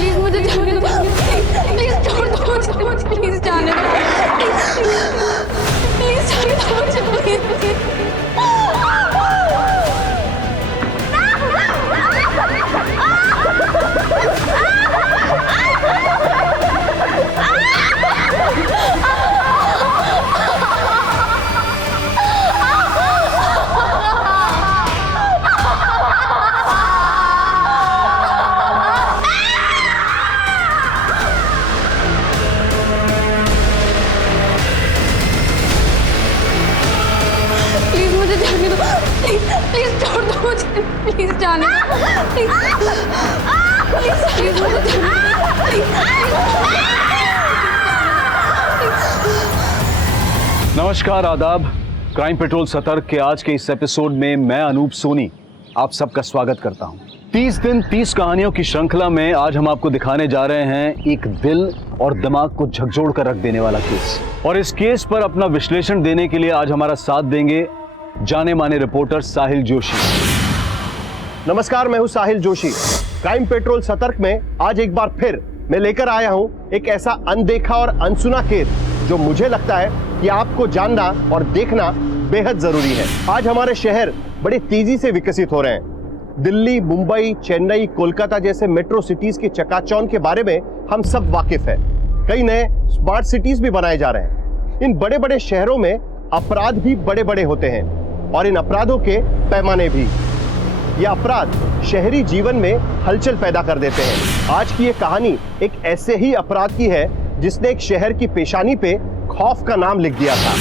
Please मुझे जाने दो, प्लीज छोड़ दो मुझे, प्लीज जाने दो, प्लीज जाने दो मुझे, प्लीज। प्लीज छोड़ दो मुझे, प्लीज जाने दो, प्लीज प्लीज मुझे नमस्कार, आदाब। क्राइम पेट्रोल सतर्क के आज के इस एपिसोड में मैं अनूप सोनी आप सबका स्वागत करता हूं। 30 दिन 30 कहानियों की श्रृंखला में आज हम आपको दिखाने जा रहे हैं एक दिल और दिमाग को झकझोर कर रख देने वाला केस। और इस केस पर अपना विश्लेषण देने के लिए आज हमारा साथ देंगे जाने माने रिपोर्टर साहिल जोशी। नमस्कार, मैं हूं साहिल जोशी। क्राइम पेट्रोल सतर्क में आज एक बार फिर मैं लेकर आया हूं एक ऐसा अनदेखा और अनसुना केस जो मुझे लगता है कि आपको जानना और देखना बेहद जरूरी है। आज हमारे शहर बड़ी तेजी से विकसित हो रहे हैं। दिल्ली, मुंबई, चेन्नई, कोलकाता जैसे मेट्रो सिटीज के चकाचौंध के बारे में हम सब वाकिफ हैं। कई नए स्मार्ट सिटीज भी बनाए जा रहे हैं। इन बड़े बड़े शहरों में अपराध भी बड़े बड़े होते हैं और इन अपराधों के पैमाने भी। ये अपराध शहरी जीवन में हलचल पैदा कर देते हैं। आज की ये कहानी एक ऐसे ही अपराध की है जिसने एक शहर की पेशानी पे खौफ का नाम लिख दिया था।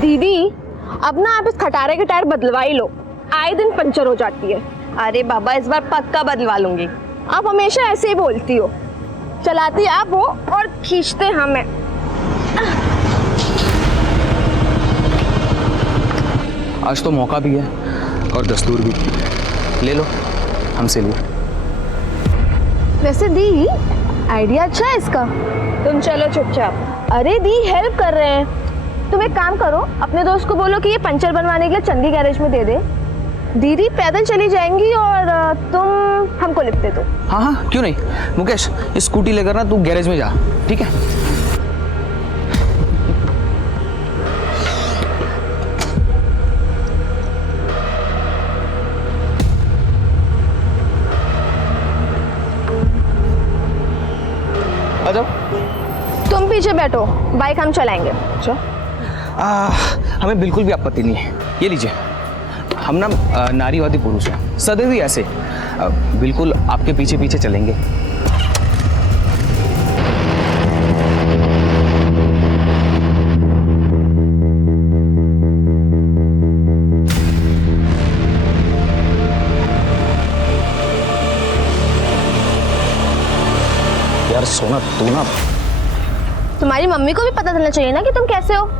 दीदी, अब ना आप इस खटारे के टायर बदलवा ही लो, आए दिन पंचर हो जाती है। अरे बाबा, इस बार पक्का बदलवा लूंगी। आप हमेशा ऐसे ही बोलती हो, चलाती आप हो और खींचते हमें। आज तो मौका भी है और दस्तूर भी। ले लो, हमसे लो। वैसे दी, आइडिया अच्छा है इसका। तुम चलो चुपचाप। अरे दी, हेल्प कर रहे हैं। तुम एक काम करो, अपने दोस्त को बोलो कि ये पंचर बनवाने के लिए चंदी गैरेज में दे दे। दीदी पैदल चली जाएंगी और तुम हमको लिफ्ट दे दो। हाँ हाँ, क्यों नहीं। मुकेश, स्कूटी लेकर ना तू गैरेज में जा, ठीक है? आ जाओ। तुम पीछे बैठो, बाइक हम चलाएंगे। अच्छा, हमें बिल्कुल भी आपत्ति नहीं है। ये लीजिए, हम ना नारीवादी पुरुष हैं, सदैव ही ऐसे बिल्कुल आपके पीछे पीछे चलेंगे। यार सोना, तू ना, तुम्हारी मम्मी को भी पता चलना चाहिए ना कि तुम कैसे हो।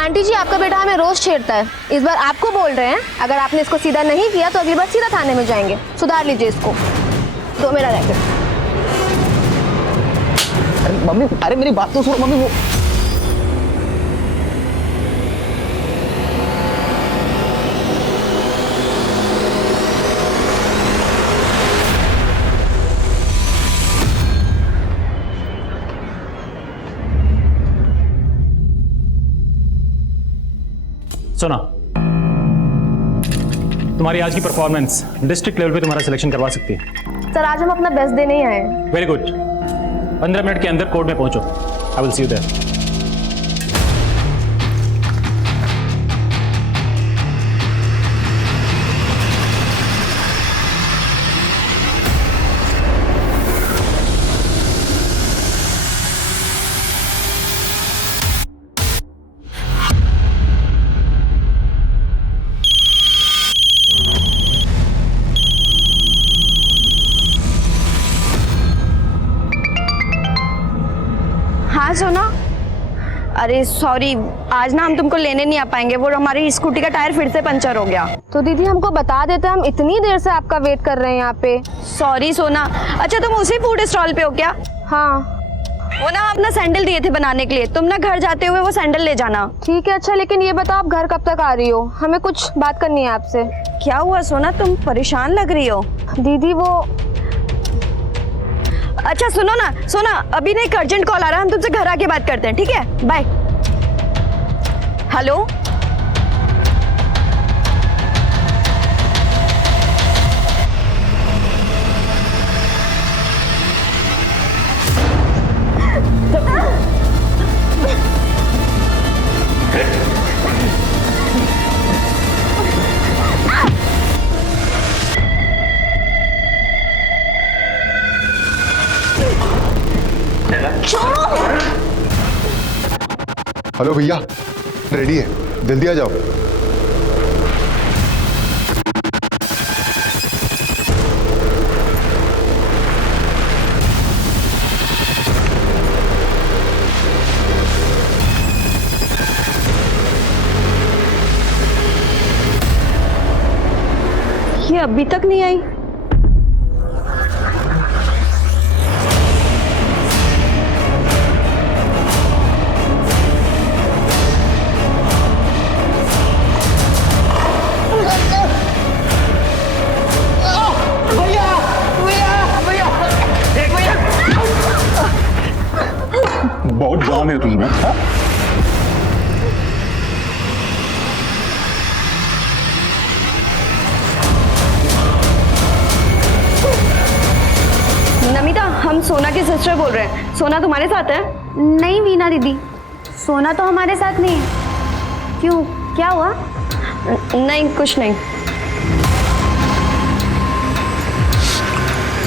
आंटी जी, आपका बेटा हमें रोज छेड़ता है, इस बार आपको बोल रहे हैं। अगर आपने इसको सीधा नहीं किया तो अगली बार सीधा थाने में जाएंगे। सुधार लीजिए इसको। दो मेरा रैकेट। अरे मम्मी, अरे मेरी बात तो सुनो मम्मी। वो सुना, तुम्हारी आज की परफॉर्मेंस डिस्ट्रिक्ट लेवल पे तुम्हारा सिलेक्शन करवा सकती है। सर, आज हम अपना बेस्ट देने ही आए हैं। Very good. 15 मिनट के अंदर कोर्ट में पहुंचो। I will see you there. हाँ सोना, अरे सॉरी, आज ना हम तुमको लेने नहीं आ पाएंगे। वो हमारी स्कूटी का टायर फिर से पंचर हो गया। तो दीदी हमको बता देते, हम इतनी देर से आपका वेट कर रहे हैं यहाँ पे। सॉरी सोना। अच्छा, तुम उसी फूड स्टॉल पे हो क्या? हाँ। वो ना अपना सैंडल दिए थे बनाने के लिए, तुम ना घर जाते हुए वो सैंडल ले जाना। ठीक है अच्छा, लेकिन ये बताओ आप घर कब तक आ रही हो? हमें कुछ बात करनी है आपसे। क्या हुआ सोना, तुम परेशान लग रही हो? दीदी वो अच्छा सुनो ना, सोना अभी ना एक अर्जेंट कॉल आ रहा है, हम तुमसे घर आके बात करते हैं, ठीक है? बाय। हेलो हेलो भैया, रेडी है, जल्दी आ जाओ। ये अभी तक नहीं आई। बहुत जान है तुझमें। नमिता, हम सोना की सिस्टर बोल रहे हैं। सोना तुम्हारे साथ है? नहीं वीना दीदी, सोना तो हमारे साथ नहीं है। क्यों, क्या हुआ? नहीं कुछ नहीं।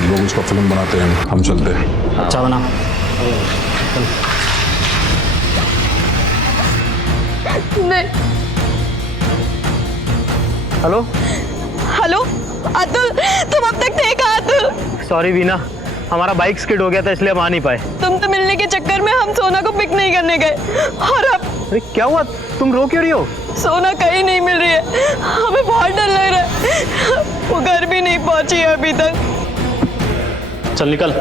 लोग उसका फिल्म बनाते हैं, हम चलते हैं। अच्छा बना। हेलो हेलो अतुल, तुम अब तक थे कहाँ? अतुल सॉरी वीना, हमारा बाइक स्किड हो गया था इसलिए हम आ नहीं पाए। तुम तो मिलने के चक्कर में हम सोना को पिक नहीं करने गए, और अब अरे क्या हुआ, तुम रो क्यों रही हो? सोना कहीं नहीं मिल रही है, हमें बहुत डर लग रहा है। वो घर भी नहीं पहुंची है अभी तक। चल निकल,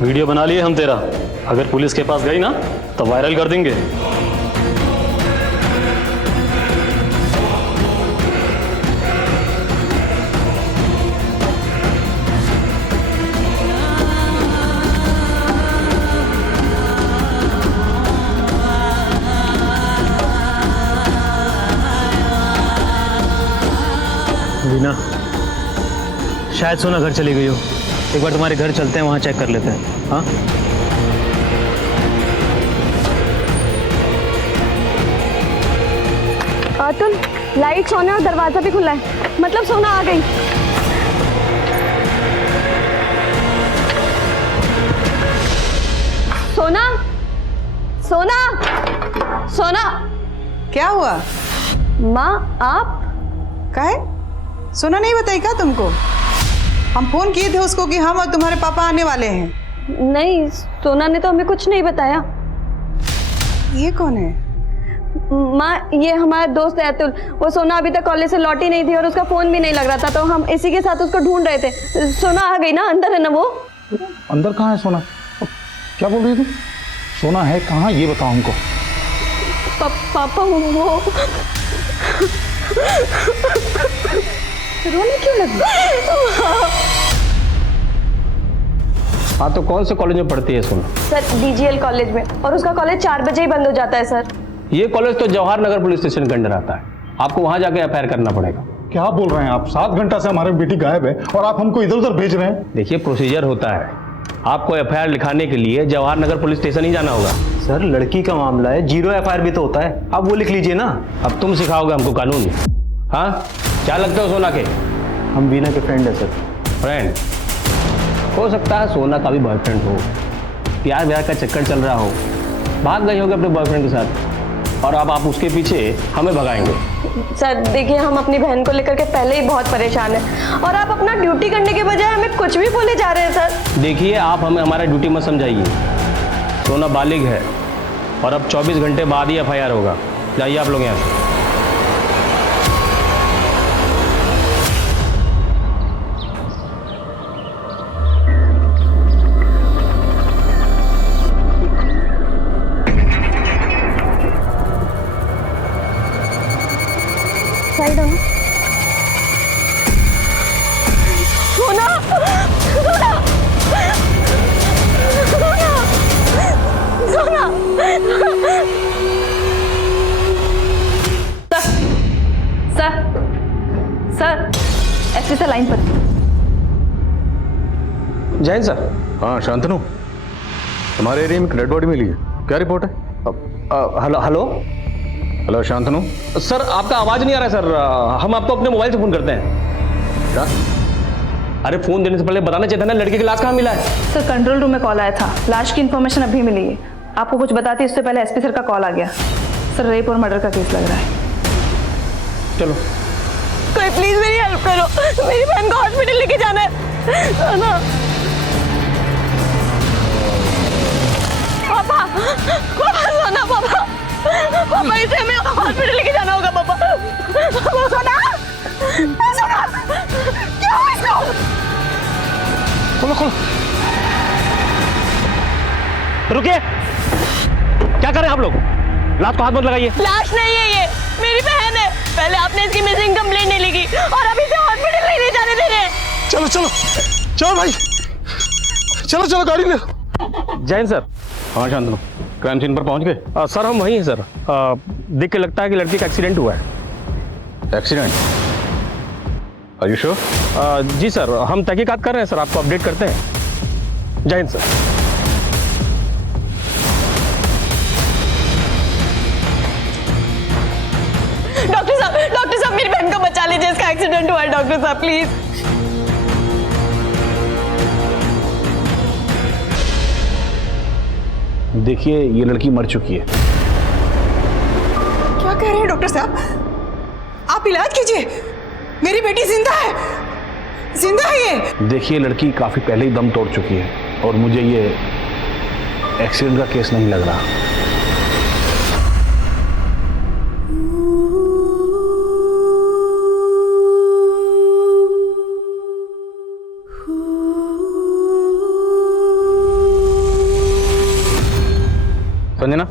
वीडियो बना लिए हम तेरा, अगर पुलिस के पास गई ना तो वायरल कर देंगे। वीना, शायद सोना घर चली गई हो। एक बार तुम्हारे घर चलते हैं, वहाँ चेक कर लेते हैं। हाँ अतुल, लाइट्स ऑन है और दरवाजा भी खुला है, मतलब सोना आ गई। सोना, सोना, सोना। क्या हुआ? माँ आप? काहे? सोना नहीं बताई क्या तुमको? हम फोन किए थे उसको कि हम और तुम्हारे पापा आने वाले हैं। नहीं, सोना ने तो हमें कुछ नहीं बताया। ये कौन है? माँ, ये हमारा दोस्त है अतुल। वो सोना अभी तक कॉलेज से लौटी नहीं थी और उसका फोन भी नहीं लग रहा था, तो हम इसी के साथ उसको ढूंढ रहे थे। सोना आ गई ना, अंदर है ना वो? अंदर कहाँ है सोना? क्या बोल रही थी? सोना है कहाँ, ये बताओ हमको। पापा वो रोने क्यों लगी? हाँ, तो कौन से कॉलेज में पढ़ती है सोना? सर DGL कॉलेज में, और उसका कॉलेज 4 बजे ही बंद हो जाता है सर। ये कॉलेज तो जवाहर नगर पुलिस स्टेशन के अंडर आता है, आपको वहाँ जाके FIR करना पड़ेगा। क्या बोल रहे हैं आप? 7 घंटा से हमारी बेटी गायब है और आप हमको इधर उधर भेज रहे हैं। देखिए, प्रोसीजर होता है, आपको FIR लिखाने के लिए जवाहर नगर पुलिस स्टेशन ही जाना होगा। सर, लड़की का मामला है, 0 FIR भी तो होता है, आप वो लिख लीजिए ना। अब तुम सिखाओगे हमको कानून? हाँ, क्या लगता हो सोना के? हम वीना के फ्रेंड है सर। फ्रेंड हो सकता है सोना का भी बॉयफ्रेंड हो, प्यार व्यार का चक्कर चल रहा हो, भाग गई होगी अपने बॉयफ्रेंड के साथ, और अब आप उसके पीछे हमें भगाएंगे। सर देखिए, हम अपनी बहन को लेकर के पहले ही बहुत परेशान हैं, और आप अपना ड्यूटी करने के बजाय हमें कुछ भी बोले जा रहे हैं सर। देखिए, आप हमें हमारा ड्यूटी मत समझाइए। सोना बालिग है और अब 24 घंटे बाद ही FIR होगा। जाइए आप लोग यहाँ से। साइड हो। सोना सोना सोना sir sir SP sir line पर। जैन सर। हाँ शांतनु, तुम्हारे एरिया में डेड बॉडी मिली है, क्या रिपोर्ट है? Hello hello hello Shantanu. Sir, आपका आवाज नहीं आ रहा है सर। हम आपको अपने मोबाइल से फोन करते हैं। क्या? अरे फोन देने से पहले बताना चाहिए था ना, लड़के की लाश कहाँ मिला है? सर कंट्रोल रूम में कॉल आया था, लाश की इन्फॉर्मेशन अभी मिली है। आपको कुछ बताती इससे पहले एसपी सर का कॉल आ गया। सर रेप और मर्डर का केस लग रहा है। चलो कोई प्लीज मेरी हेल्प करो, मेरी बहन को हॉस्पिटल लेके जाना है ना। पापा पापा सोना पापा पापा इसे हमें हॉस्पिटल लेके जाना होगा। पापा सोना सोना क्या हुआ इसको? खोलो खोलो। रुकिए, क्या कर रहे हैं आप लोग? लाश को हाथ मत लगाइए। लाश नहीं है ये, मेरी बहन है। पहले आपने इसकी मिसिंग कंप्लेंट नहीं लिखी और अभी से हॉस्पिटल नहीं जाने दे रहे। चलो चलो चलो भाई, चलो चलो गाड़ी ले। जैन सर। हाँ शांतनु, क्राइम सीन पर पहुंच गए? सर हम वहीं हैं सर। देख के लगता है कि लड़की का एक्सीडेंट हुआ है। एक्सीडेंट? Are you sure? जी सर, हम तहकीकात कर रहे हैं सर, आपको अपडेट करते हैं। जय हिंद सर। डॉक्टर साहब मेरी बहन को बचा लीजिए, इसका एक्सीडेंट हुआ है डॉक्टर साहब प्लीज। देखिए ये लड़की मर चुकी है। क्या कह रहे हैं डॉक्टर साहब? आप इलाज कीजिए, मेरी बेटी जिंदा है, जिंदा है ये। देखिए लड़की काफी पहले ही दम तोड़ चुकी है और मुझे ये एक्सीडेंट का केस नहीं लग रहा। संजना,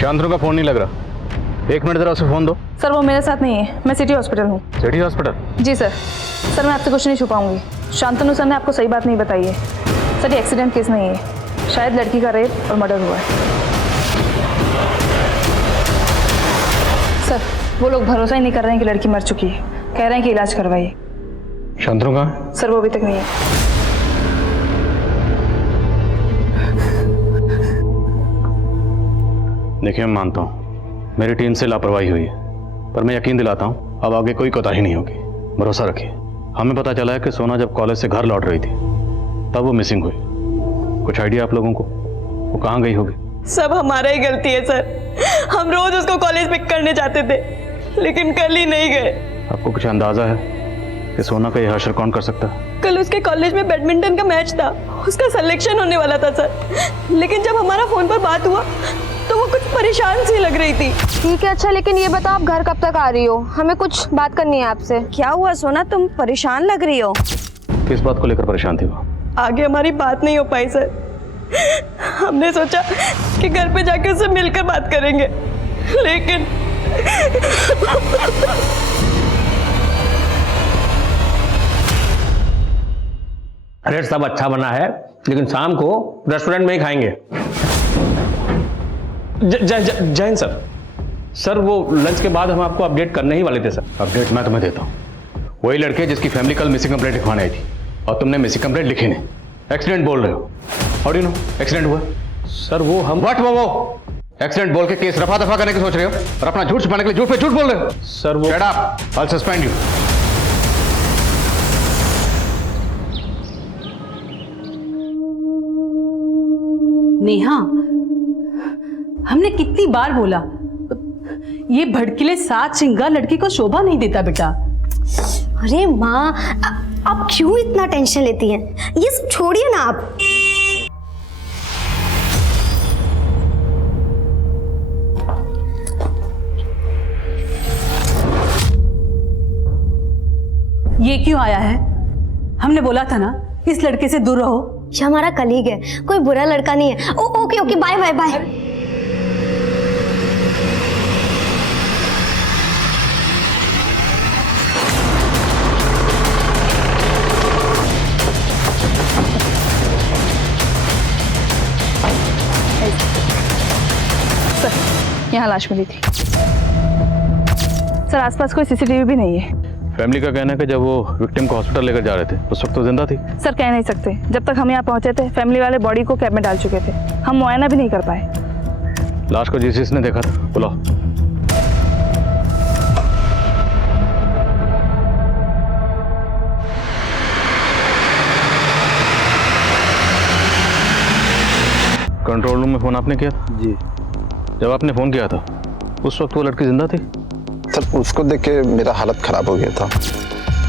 शांतनु का फोन नहीं लग रहा। 1 मिनट जरा उसे फोन दो। सर वो मेरे साथ नहीं है, मैं सिटी हॉस्पिटल हूँ। City hospital? जी सर। सर मैं आपसे कुछ नहीं छुपाऊंगी, शांतनु सर ने आपको सही बात नहीं बताई है। सर ये एक्सीडेंट केस नहीं है, शायद लड़की का रेप और मर्डर हुआ है। सर वो लोग भरोसा ही नहीं कर रहे हैं कि लड़की मर चुकी है, कह रहे हैं कि इलाज करवाइए। शांतनु कहाँ है? सर वो अभी तक नहीं है। देखिए मैं मानता हूँ मेरी टीम से लापरवाही हुई है, पर मैं यकीन दिलाता हूँ अब आगे कोई कोताही नहीं होगी। भरोसा रखिए। हमें पता चला है कि सोना जब कॉलेज से घर लौट रही थी तब वो मिसिंग हुई। कुछ आइडिया आप लोगों को वो कहाँ गई होगी? सब हमारा ही गलती है सर, हम रोज उसको कॉलेज पिक करने जाते थे लेकिन कल ही नहीं गए। आपको कुछ अंदाजा है कि सोना का यह हशर कौन कर सकता है? कल उसके कॉलेज में बैडमिंटन का मैच था, उसका सिलेक्शन होने वाला था सर, लेकिन जब हमारा फोन पर बात हुआ तो वो कुछ परेशान सी लग रही थी। ठीक है अच्छा, लेकिन ये बताओ आप घर कब तक आ रही हो? हमें कुछ बात करनी है आपसे। क्या हुआ सोना, तुम परेशान लग रही हो? किस बात को लेकर परेशान थी वो? आगे हमारी बात नहीं हो पाई सर, हमने सोचा कि घर पे जाके उससे मिलकर बात करेंगे, लेकिन रेट सब अच्छा बना है, लेकिन शाम को रेस्टोरेंट में ही खाएंगे। जैन सर। सर वो लंच के बाद हम आपको अपडेट करने ही वाले थे सर। अपडेट मैं तुम्हें देता हूँ। वही लड़के जिसकी फैमिली कल मिसिंग कंप्लेंट लिखवाने आई थी और तुमने मिसिंग कंप्लेंट लिखी नहीं, एक्सीडेंट बोल रहे हो। How do you know accident हुआ? सर वो हम व्हाट वो एक्सीडेंट बोल के केस रफा दफा करने की सोच रहे हो और अपना झूठ छुपाने के लिए झूठ पे झूठ बोल रहे हो। सर वो shut up, I will suspend you. Neha, हमने कितनी बार बोला, ये भड़कीले सात श्रृंगार लड़की को शोभा नहीं देता बेटा। अरे माँ, आप क्यों इतना टेंशन लेती हैं? ये सब छोड़िए ना आप। ये क्यों आया है? हमने बोला था ना इस लड़के से दूर रहो। ये हमारा कलीग है, कोई बुरा लड़का नहीं है। Okay okay, bye bye bye. यहाँ लाश मिली थी। सर आसपास कोई सीसीटीवी भी नहीं है। फैमिली का कहना है कि जब वो विक्टिम को हॉस्पिटल लेकर जा रहे थे उस वक्त तो जिंदा थी। सर कह नहीं सकते, जब तक हम यहाँ पहुँचे थे फैमिली वाले बॉडी को कैब में डाल चुके थे, हम मुआयना भी नहीं कर पाए। लाश को जिसने देखा था बुलाओ। कंट्रोल रूम में फोन आपने किया था? जी जब आपने फोन किया था उस वक्त वो लड़की जिंदा थी? सर उसको देख के मेरा हालत खराब हो गया था,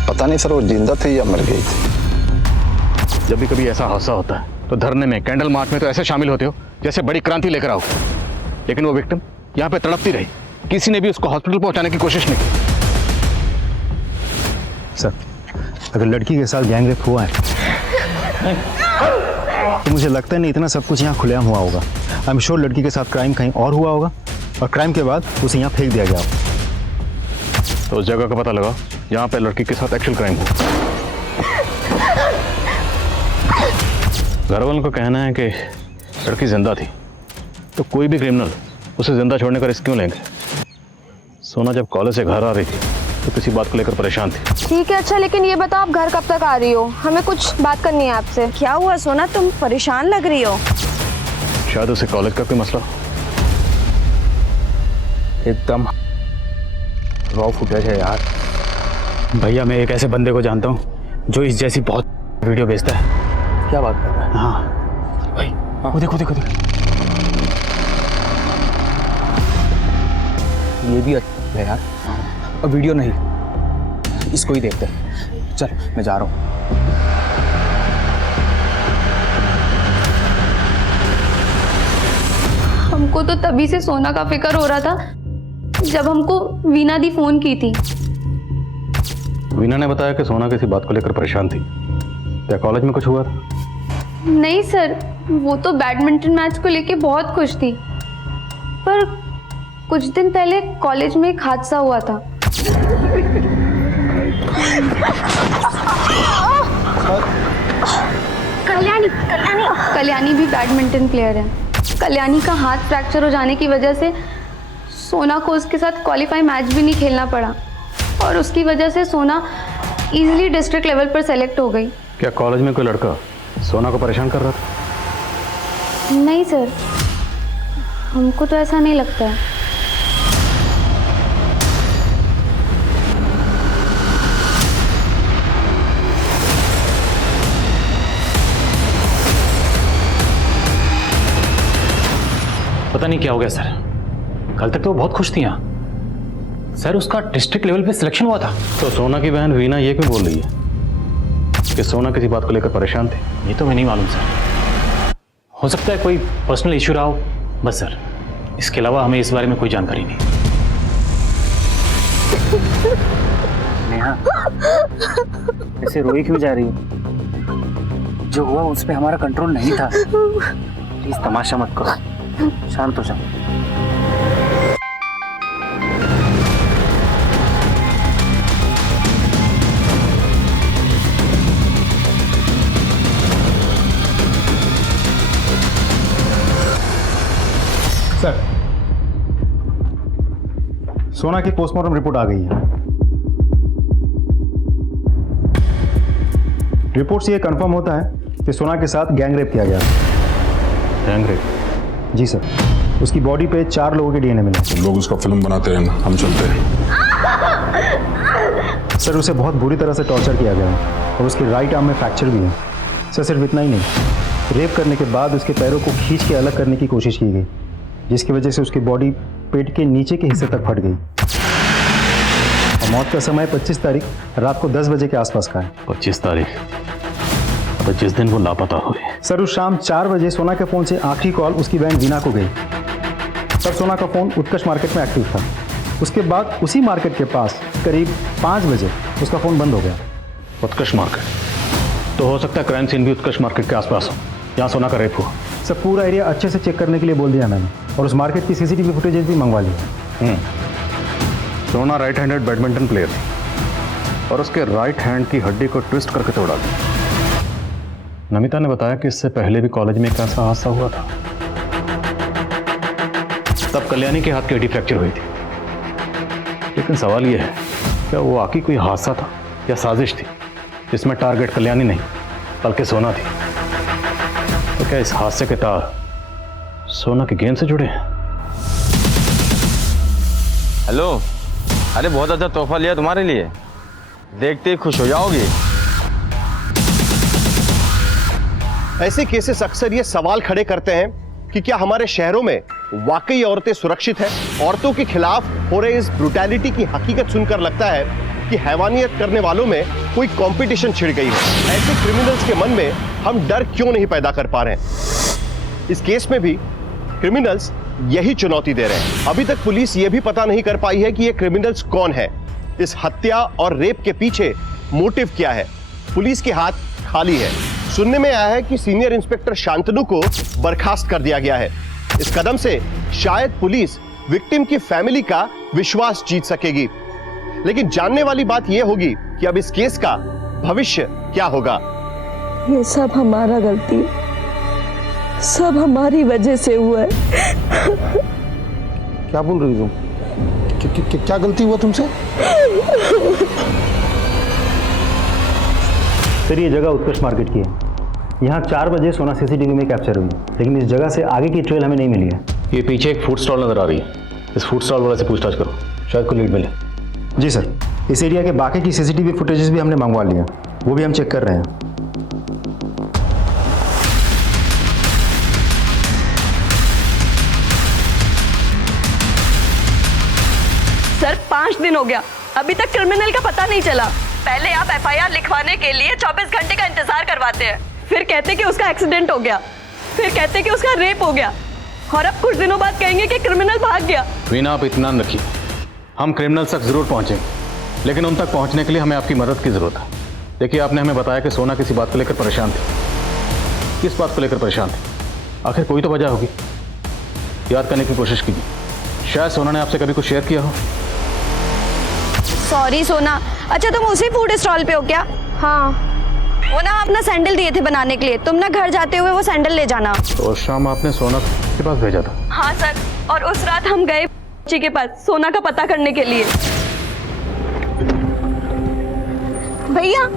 पता नहीं सर वो जिंदा थी या मर गई थी। जब भी कभी ऐसा हादसा होता है तो धरने में, कैंडल मार्च में तो ऐसे शामिल होते हो जैसे बड़ी क्रांति लेकर आओ, लेकिन वो विक्टिम यहाँ पे तड़पती रही, किसी ने भी उसको हॉस्पिटल पहुंचाने की कोशिश नहीं की। सर अगर लड़की के साथ गैंग रेप हुआ है तो मुझे लगता है नहीं इतना सब कुछ यहाँ खुलेआम हुआ होगा। आई एम श्योर लड़की के साथ क्राइम कहीं और हुआ होगा और क्राइम के बाद उसे यहाँ फेंक दिया गया होगा। तो उस जगह का पता लगा जहाँ पे लड़की के साथ एक्चुअल क्राइम हुआ। घर वालों का कहना है कि लड़की जिंदा थी, तो कोई भी क्रिमिनल उसे जिंदा छोड़ने का रिस्क क्यों लेंगे? सोना जब कॉलेज से घर आ रही थी तो किसी बात को लेकर परेशान थी। ठीक है अच्छा, लेकिन ये बताओ आप घर कब तक आ रही हो? हमें कुछ बात करनी है आपसे। क्या हुआ सोना, तुम परेशान लग रही हो? शायद उसे कॉलेज का कोई मसला। एकदम रॉ फुटेज है यार। भैया मैं एक ऐसे बंदे को जानता हूँ जो इस जैसी बहुत वीडियो भेजता है। क्या बात कर रहा है? हाँ भाई वो देखो देखो देखो, ये भी अच्छा है यार। अब वीडियो नहीं, इसको ही देखते हैं। चल मैं जा रहा हूँ। हमको तो तभी से सोना का फिक्र हो रहा था जब हमको वीना दी फोन की थी। वीना ने बताया कि सोना किसी बात को लेकर परेशान थी। क्या कॉलेज में कुछ हुआ था? नहीं सर, वो तो बैडमिंटन मैच को लेके बहुत खुश थी, पर कुछ दिन पहले कॉलेज में एक हादसा हुआ था। कल्याणी भी बैडमिंटन प्लेयर है। कल्याणी का हाथ फ्रैक्चर हो जाने की वजह से सोना को उसके साथ क्वालिफाई मैच भी नहीं खेलना पड़ा और उसकी वजह से सोना इजीली डिस्ट्रिक्ट लेवल पर सेलेक्ट हो गई। क्या कॉलेज में कोई लड़का सोना को परेशान कर रहा था? नहीं सर, हमको तो ऐसा नहीं लगता है। पता नहीं क्या हो गया सर, कल तक तो वो बहुत खुश थी यहाँ। सर उसका डिस्ट्रिक्ट लेवल पे सिलेक्शन हुआ था। तो सोना की बहन वीना ये क्यों बोल रही है कि सोना किसी बात को लेकर परेशान थी? ये तो मैं नहीं मालूम सर, हो सकता है कोई पर्सनल इश्यू रहा हो बस सर, इसके अलावा हमें इस बारे में कोई जानकारी नहीं। नेहा ऐसे रोई क्यों जा रही हो? जो हुआ उस पर हमारा कंट्रोल नहीं था। प्लीज तमाशा मत करो, शांत हो जाओ। सर सोना की पोस्टमार्टम रिपोर्ट आ गई है। रिपोर्ट से यह कंफर्म होता है कि सोना के साथ गैंग रेप किया गया। Gang rape? जी सर, उसकी बॉडी पे 4 लोगों के डीएनए मिले। तुम लोग उसका फिल्म बनाते हैं ना, हम चलते हैं। सर उसे बहुत बुरी तरह से टॉर्चर किया गया है और उसके राइट आर्म में फ्रैक्चर भी है। सर सिर्फ इतना ही नहीं, रेप करने के बाद उसके पैरों को खींच के अलग करने की कोशिश की गई, जिसकी वजह से उसकी बॉडी पेट के नीचे के हिस्से तक फट गई। और मौत का समय 25 तारीख रात को 10 बजे के आसपास का है। 25 तारीख? तो जिस दिन वो लापता हुए। सर उस शाम 4 बजे सोना के फ़ोन से आखिरी कॉल उसकी बहन वीना को गई। तब सोना का फ़ोन उत्कर्ष मार्केट में एक्टिव था। उसके बाद उसी मार्केट के पास करीब 5 बजे उसका फ़ोन बंद हो गया। उत्कर्ष मार्केट? तो हो सकता है क्राइम सीन भी उत्कर्ष मार्केट के आसपास हो, यहाँ सोना का रेप हुआ। सर पूरा एरिया अच्छे से चेक करने के लिए बोल दिया मैंने और उस मार्केट की सीसीटीवी फुटेजेस भी मंगवा ली। सोना राइट हैंडेड बैडमिंटन प्लेयर थी और उसके राइट हैंड की हड्डी को ट्विस्ट करके तोड़ा दिया। नमिता ने बताया कि इससे पहले भी कॉलेज में एक ऐसा हादसा हुआ था। तब कल्याणी के हाथ की हड्डी फ्रैक्चर हुई थी। लेकिन सवाल यह है, क्या वो वाकई कोई हादसा था या साजिश थी जिसमें टारगेट कल्याणी नहीं बल्कि सोना थी? तो क्या इस हादसे के तार सोना के गेम से जुड़े हैं? हेलो, अरे बहुत अच्छा तोहफा लिया तुम्हारे लिए, देखते ही खुश हो जाओगी। ऐसे केसेस अक्सर ये सवाल खड़े करते हैं कि क्या हमारे शहरों में वाकई औरतें सुरक्षित हैं? औरतों के खिलाफ हो रहे इस ब्रुटैलिटी की हकीकत सुनकर लगता है कि हैवानियत करने वालों में कोई कंपटीशन छिड़ गई है। ऐसे क्रिमिनल्स के मन में हम डर क्यों नहीं पैदा कर पा रहे हैं? इस केस में भी क्रिमिनल्स यही चुनौती दे रहे हैं। अभी तक पुलिस ये भी पता नहीं कर पाई है कि ये क्रिमिनल्स कौन है, इस हत्या और रेप के पीछे मोटिव क्या है। पुलिस के हाथ खाली है। सुनने में आया है कि सीनियर इंस्पेक्टर शांतनु को बर्खास्त कर दिया गया है। इस कदम से शायद पुलिस विक्टिम की फैमिली का विश्वास जीत सकेगी। लेकिन जानने वाली बात यह होगी कि अब इस केस का भविष्य क्या होगा। ये सब हमारा गलती है, सब हमारी वजह से हुआ है। क्या बोल रही तुम? क्या गलती हुआ तुमसे? सर ये जगह उत्कृष्ट मार्केट की है। यहाँ 4 बजे सोना सीसीटीवी में कैप्चर हुई, लेकिन इस जगह से आगे की ट्रेल हमें नहीं मिली है। ये पीछे एक फूड स्टॉल नजर आ रही है, इस फूड स्टॉल वाले से पूछताछ करो, शायद कोई लीड मिले। जी सर, इस एरिया के बाकी की सीसीटीवी फुटेजेस भी हमने मंगवा लिया, वो भी हम चेक कर रहे हैं। सर 5 दिन हो गया, अभी तक क्रिमिनल का पता नहीं चला। पहले आप एफआईआर लिखवाने के लिए 24 घंटे का इंतजार करवाते हैं, फिर कहते कि उसका एक्सीडेंट हो गया, फिर कहते कि उसका रेप हो गया, और अब कुछ दिनों बाद कहेंगे कि क्रिमिनल भाग गया। वीना, आप इत्मीनान रखिए, हम क्रिमिनल तक जरूर पहुंचेंगे, लेकिन उन तक पहुंचने के लिए हमें आपकी मदद की जरूरत है। देखिए, आपने हमें बताया कि सोना किसी बात को लेकर परेशान थी। किस बात को लेकर परेशान थी? आखिर कोई तो वजह होगी। याद करने की कोशिश कीजिए, शायद सोना ने आपसे कभी कुछ शेयर किया हो। सॉरी सोना। अच्छा तुम उसी फूड स्टॉल पे हो क्या? हाँ। वो ना अपना सैंडल दिए थे बनाने के लिए, तुम ना घर जाते हुए वो सैंडल ले जाना। तो उस शाम आपने सोना के पास भेजा था? हाँ सर, और उस रात हम गए जी के पास सोना का पता करने के लिए। भैया,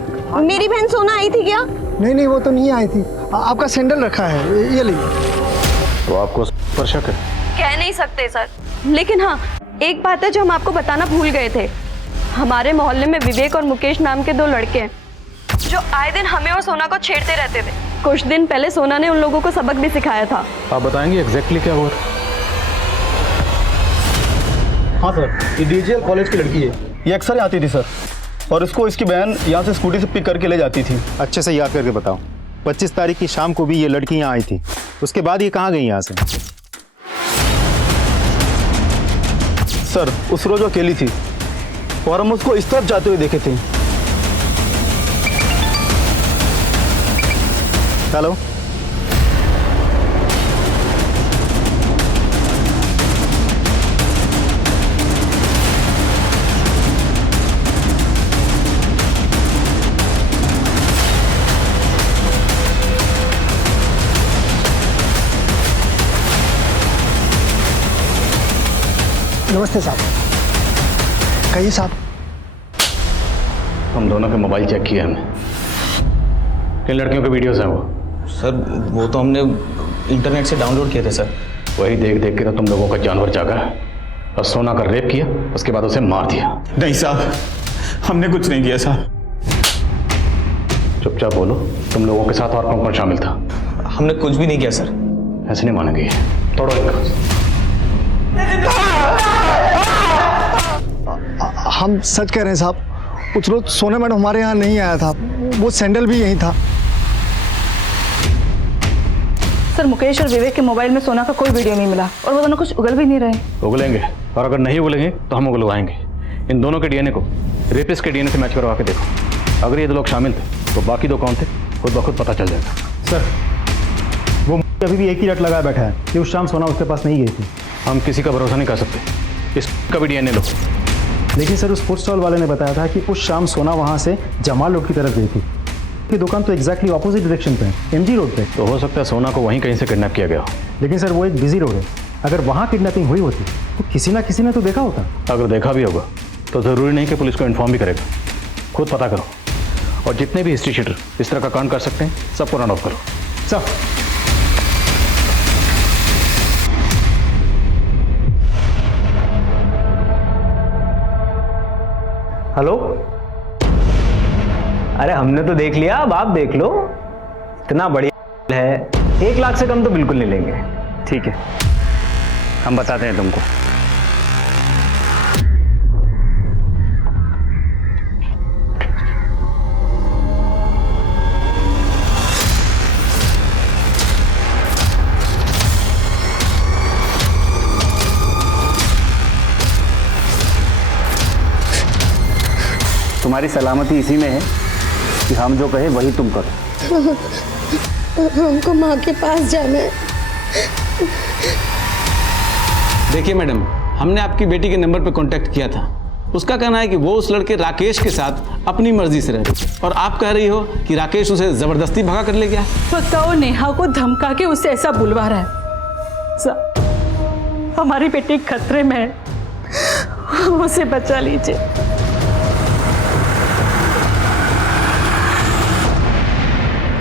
मेरी बहन सोना आई थी क्या? नहीं, वो तो नहीं आई थी। आपका सैंडल रखा है, ये लीजिए। तो आपको पर शक है? कह नहीं सकते सर, लेकिन हाँ एक बात है जो हम आपको बताना भूल गए थे। हमारे मोहल्ले में विवेक और मुकेश नाम के 2 लड़के हैं जो आए दिन हमें और सोना को छेड़ते रहते थे। कुछ दिन पहले सोना ने उन लोगों को सबक भी सिखाया था। आप बताएंगे एग्जैक्टली क्या हुआ? हाँ सर, ये डीजीएल कॉलेज की लड़की है, ये अक्सर आती थी सर, और इसको इसकी बहन यहाँ से स्कूटी से पिक करके ले जाती थी। अच्छे से याद करके बताओ, 25 तारीख की शाम को भी ये लड़की यहाँ आई थी, उसके बाद ये कहाँ गई यहाँ से? सर उस रोज अकेली थी और हम उसको इस तरफ जाते हुए देखे थे। हेलो, नमस्ते साहब। कहिए साहब। हम दोनों के मोबाइल चेक किए हमने, किन लड़कियों के वीडियोस हैं वो? सर वो तो हमने इंटरनेट से डाउनलोड किए थे सर। वही देख देख के तो तुम लोगों का जानवर जागा है और सोना का रेप किया, उसके बाद उसे मार दिया। नहीं साहब, हमने कुछ नहीं किया साहब। चुपचाप बोलो, तुम लोगों के साथ और कौन कौन शामिल था? हमने कुछ भी नहीं किया सर। ऐसे नहीं मानेंगे, तोड़ो इनको। हम सच कह रहे हैं साहब, उस रोज सोना मैडम हमारे यहाँ नहीं आया था, वो सैंडल भी यहीं था। सर मुकेश और विवेक के मोबाइल में सोना का कोई वीडियो नहीं मिला और वो दोनों कुछ उगल भी नहीं रहे। उगलेंगे, और अगर नहीं उगलेंगे तो हम उगलवाएंगे। इन दोनों के डीएनए को रेपिस्ट के डीएनए से मैच करवा के देखो। अगर ये 2 लोग शामिल थे तो बाकी 2 कौन थे खुद ब खुद पता चल जाएगा। सर वो अभी भी एक ही रट लगाए बैठा है कि उस शाम सोना उसके पास नहीं गई थी। हम किसी का भरोसा नहीं कर सकते, इसका भी डीएनए लो। लेकिन सर उस फूड स्टॉल वाले ने बताया था कि उस शाम सोना वहाँ से जमाल रोड की तरफ गई थी। की दुकान तो एग्जैक्टली ऑपोजिट डायरेक्शन पे है, एमजी रोड पे। तो हो सकता है सोना को वहीं कहीं से किडनैप किया गया हो। लेकिन सर वो एक बिजी रोड है, अगर वहाँ किडनैपिंग हुई होती तो किसी ना किसी ने तो देखा होता। अगर देखा भी होगा तो ज़रूरी नहीं कि पुलिस को इन्फॉर्म भी करेगा। खुद पता करो और जितने भी हिस्ट्री शीटर इस तरह का कांड कर सकते हैं सबको रन ऑफ करो। सब हेलो, अरे हमने तो देख लिया, अब आप देख लो। इतना बढ़िया है, 1 लाख से कम तो बिल्कुल नहीं लेंगे। ठीक है, हम बताते हैं तुमको। तुम्हारी सलामती इसी में है कि हम जो कहे वही तुम करो। हमको माँ के पास जाना है। देखिए मैडम, हमने आपकी बेटी के नंबर पर कांटेक्ट किया था। उसका कहना है कि वो उस लड़के राकेश के साथ अपनी मर्जी से रह रही, और आप कह रही हो कि राकेश उसे जबरदस्ती भगा कर ले गया। बताओ, नेहा को धमका के उसे ऐसा बुलवा रहा है। हमारी बेटी खतरे में है, उसे बचा लीजिए।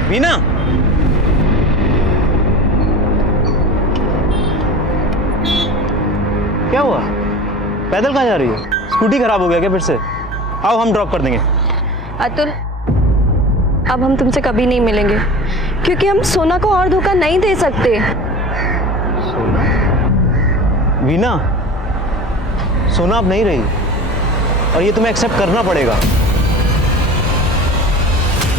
मीना, क्या हुआ? पैदल कहाँ जा रही है? स्कूटी खराब हो गया क्या फिर से? आओ हम ड्रॉप कर देंगे। अतुल, अब हम तुमसे कभी नहीं मिलेंगे, क्योंकि हम सोना को और धोखा नहीं दे सकते। वीना, सोना अब नहीं रही और ये तुम्हें एक्सेप्ट करना पड़ेगा।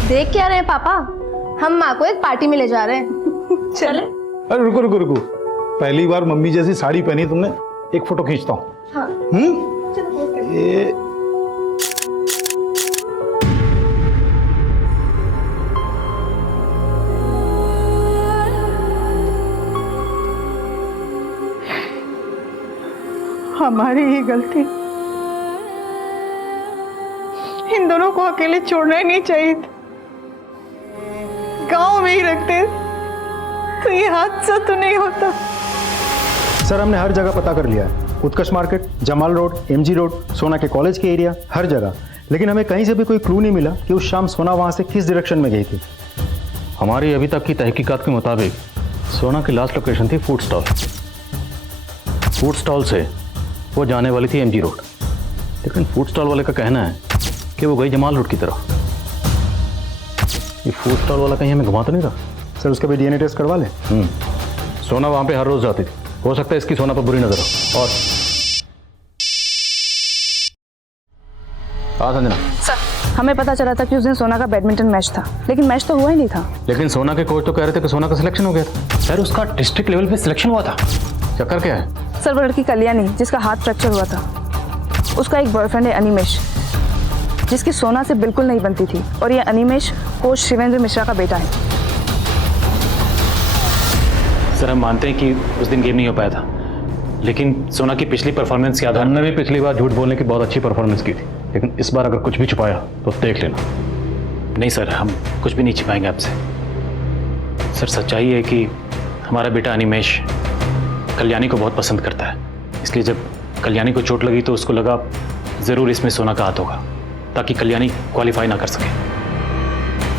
देख क्या रहे हैं पापा? हम माँ को एक पार्टी में ले जा रहे हैं। चले? अरे रुको रुको रुको, पहली बार मम्मी जैसी साड़ी पहनी तुमने, एक फोटो खींचता हूँ। हाँ। ये हमारी ही गलती, इन दोनों को अकेले छोड़ना ही नहीं चाहिए था। गांव में ही रखते तो ये हादसा तो नहीं होता। सर, हमने हर जगह पता कर लिया है, Utkarsh market, Jamal road, MG road, Sona के कॉलेज के एरिया, हर जगह। लेकिन हमें कहीं से भी कोई क्लू नहीं मिला कि उस शाम सोना वहां से किस डायरेक्शन में गई थी। हमारी अभी तक की तहकीकात के मुताबिक सोना की लास्ट लोकेशन थी फूड स्टॉल। फूड स्टॉल से वो जाने वाली थी एमजी रोड, लेकिन फूड स्टॉल वाले का कहना है कि वो गई जमाल रोड की तरफ। ये फूड स्टॉल वाला कहीं हमें घुमा तो नहीं रहा? सर, उसका भी डीएनए टेस्ट करवा लें। सोना वहां पे हर रोज जाती थी, हो सकता है इसकी सोना पर बुरी नजर हो। और संजना सर, हमें पता चला था कि उस दिन सोना का बैडमिंटन मैच था, लेकिन मैच तो हुआ ही नहीं था। लेकिन सोना के कोच तो कह रहे थे कि सोना का सिलेक्शन हो गया था। सर, उसका डिस्ट्रिक्ट लेवल पे सिलेक्शन हुआ था। चक्कर क्या है? सर, वो लड़की कल्याणी, जिसका हाथ फ्रैक्चर हुआ था, उसका एक बॉयफ्रेंड है अनिमेश, जिसकी सोना से बिल्कुल नहीं बनती थी। और ये अनिमेश कोच शिवेंद्र मिश्रा का बेटा है। सर, हम मानते हैं कि उस दिन गेम नहीं हो पाया था, लेकिन सोना की पिछली परफॉर्मेंस के आधार हमने भी पिछली बार झूठ बोलने की बहुत अच्छी परफॉर्मेंस की थी, लेकिन इस बार अगर कुछ भी छुपाया तो देख लेना। नहीं सर, हम कुछ भी नहीं छिपाएंगे आपसे। सर, सच्चाई है कि हमारा बेटा अनिमेश कल्याणी को बहुत पसंद करता है, इसलिए जब कल्याणी को चोट लगी तो उसको लगा ज़रूर इसमें सोना का हाथ होगा, ताकि कल्याणी क्वालिफाई ना कर सके।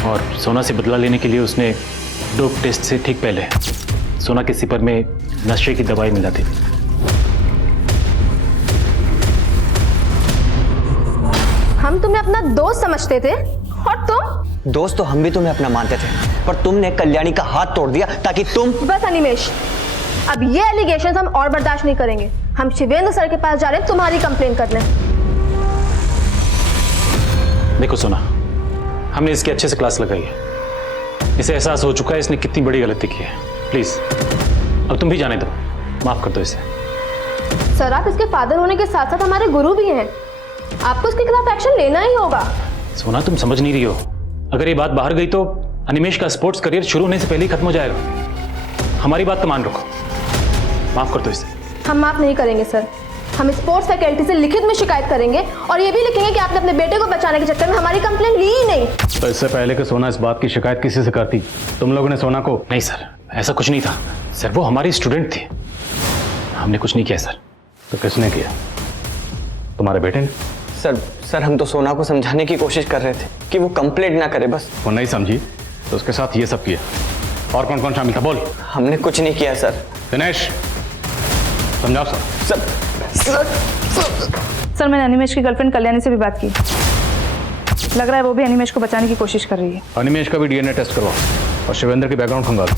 और सोना से बदला लेने के लिए उसने डोप टेस्ट से ठीक पहले सोना के सिपर में नशे की दवाई मिला थी। हम तुम्हें अपना दोस्त समझते थे, और तुम? दोस्त तो हम भी तुम्हें अपना मानते थे, पर तुमने कल्याणी का हाथ तोड़ दिया ताकि तुम। बस अनिमेश, अब ये एलिगेशंस हम और बर्दाश्त नहीं करेंगे। हम शिवेंद्र सर के पास जा रहे हैं तुम्हारी कंप्लेन करने। देखो सोना, हमने इसकी अच्छे से क्लास लगाई है, इसे एहसास हो चुका है इसने कितनी बड़ी गलती की है। प्लीज अब तुम भी जाने दो, माफ कर दो इसे। सर, आप इसके फादर होने के साथ साथ हमारे गुरु भी हैं, आपको इसके खिलाफ एक्शन लेना ही होगा। सोना, तुम समझ नहीं रही हो, अगर ये बात बाहर गई तो अनिमेश का स्पोर्ट्स करियर शुरू होने से पहले ही खत्म हो जाएगा। हमारी बात तो मान रखो, माफ कर दो इसे। हम माफ नहीं करेंगे सर, हम स्पोर्ट्स फैकल्टी से लिखित में शिकायत करेंगे और ये भी लिखेंगे कि आपने अपने बेटे को बचाने के चक्कर में हमारी कंप्लेन ली ही नहीं। तो इससे पहले कि सोना इस बात की शिकायत किसी से करती, तुम लोगों ने सोना को? नहीं सर, ऐसा कुछ नहीं था सर, वो हमारी स्टूडेंट थी। हमने कुछ नहीं किया सर। तो किसने किया? तुम्हारे बेटे ने? सर हम तो सोना को समझाने की कोशिश कर रहे थे कि वो कंप्लेंट ना करे बस। वो नहीं समझी तो उसके साथ ये सब किया। और कौन कौन शामिल था बोल। हमने कुछ नहीं किया सर। दिनेश समझाओ सर। सर मैंने अनिमेश की गर्लफ्रेंड कल्याणी से भी बात की। लग रहा है वो भी अनिमेश को बचाने की कोशिश कर रही है। अनिमेश का भी डीएनए टेस्ट करवाओ और शिवेंद्र की बैकग्राउंड खंगालो।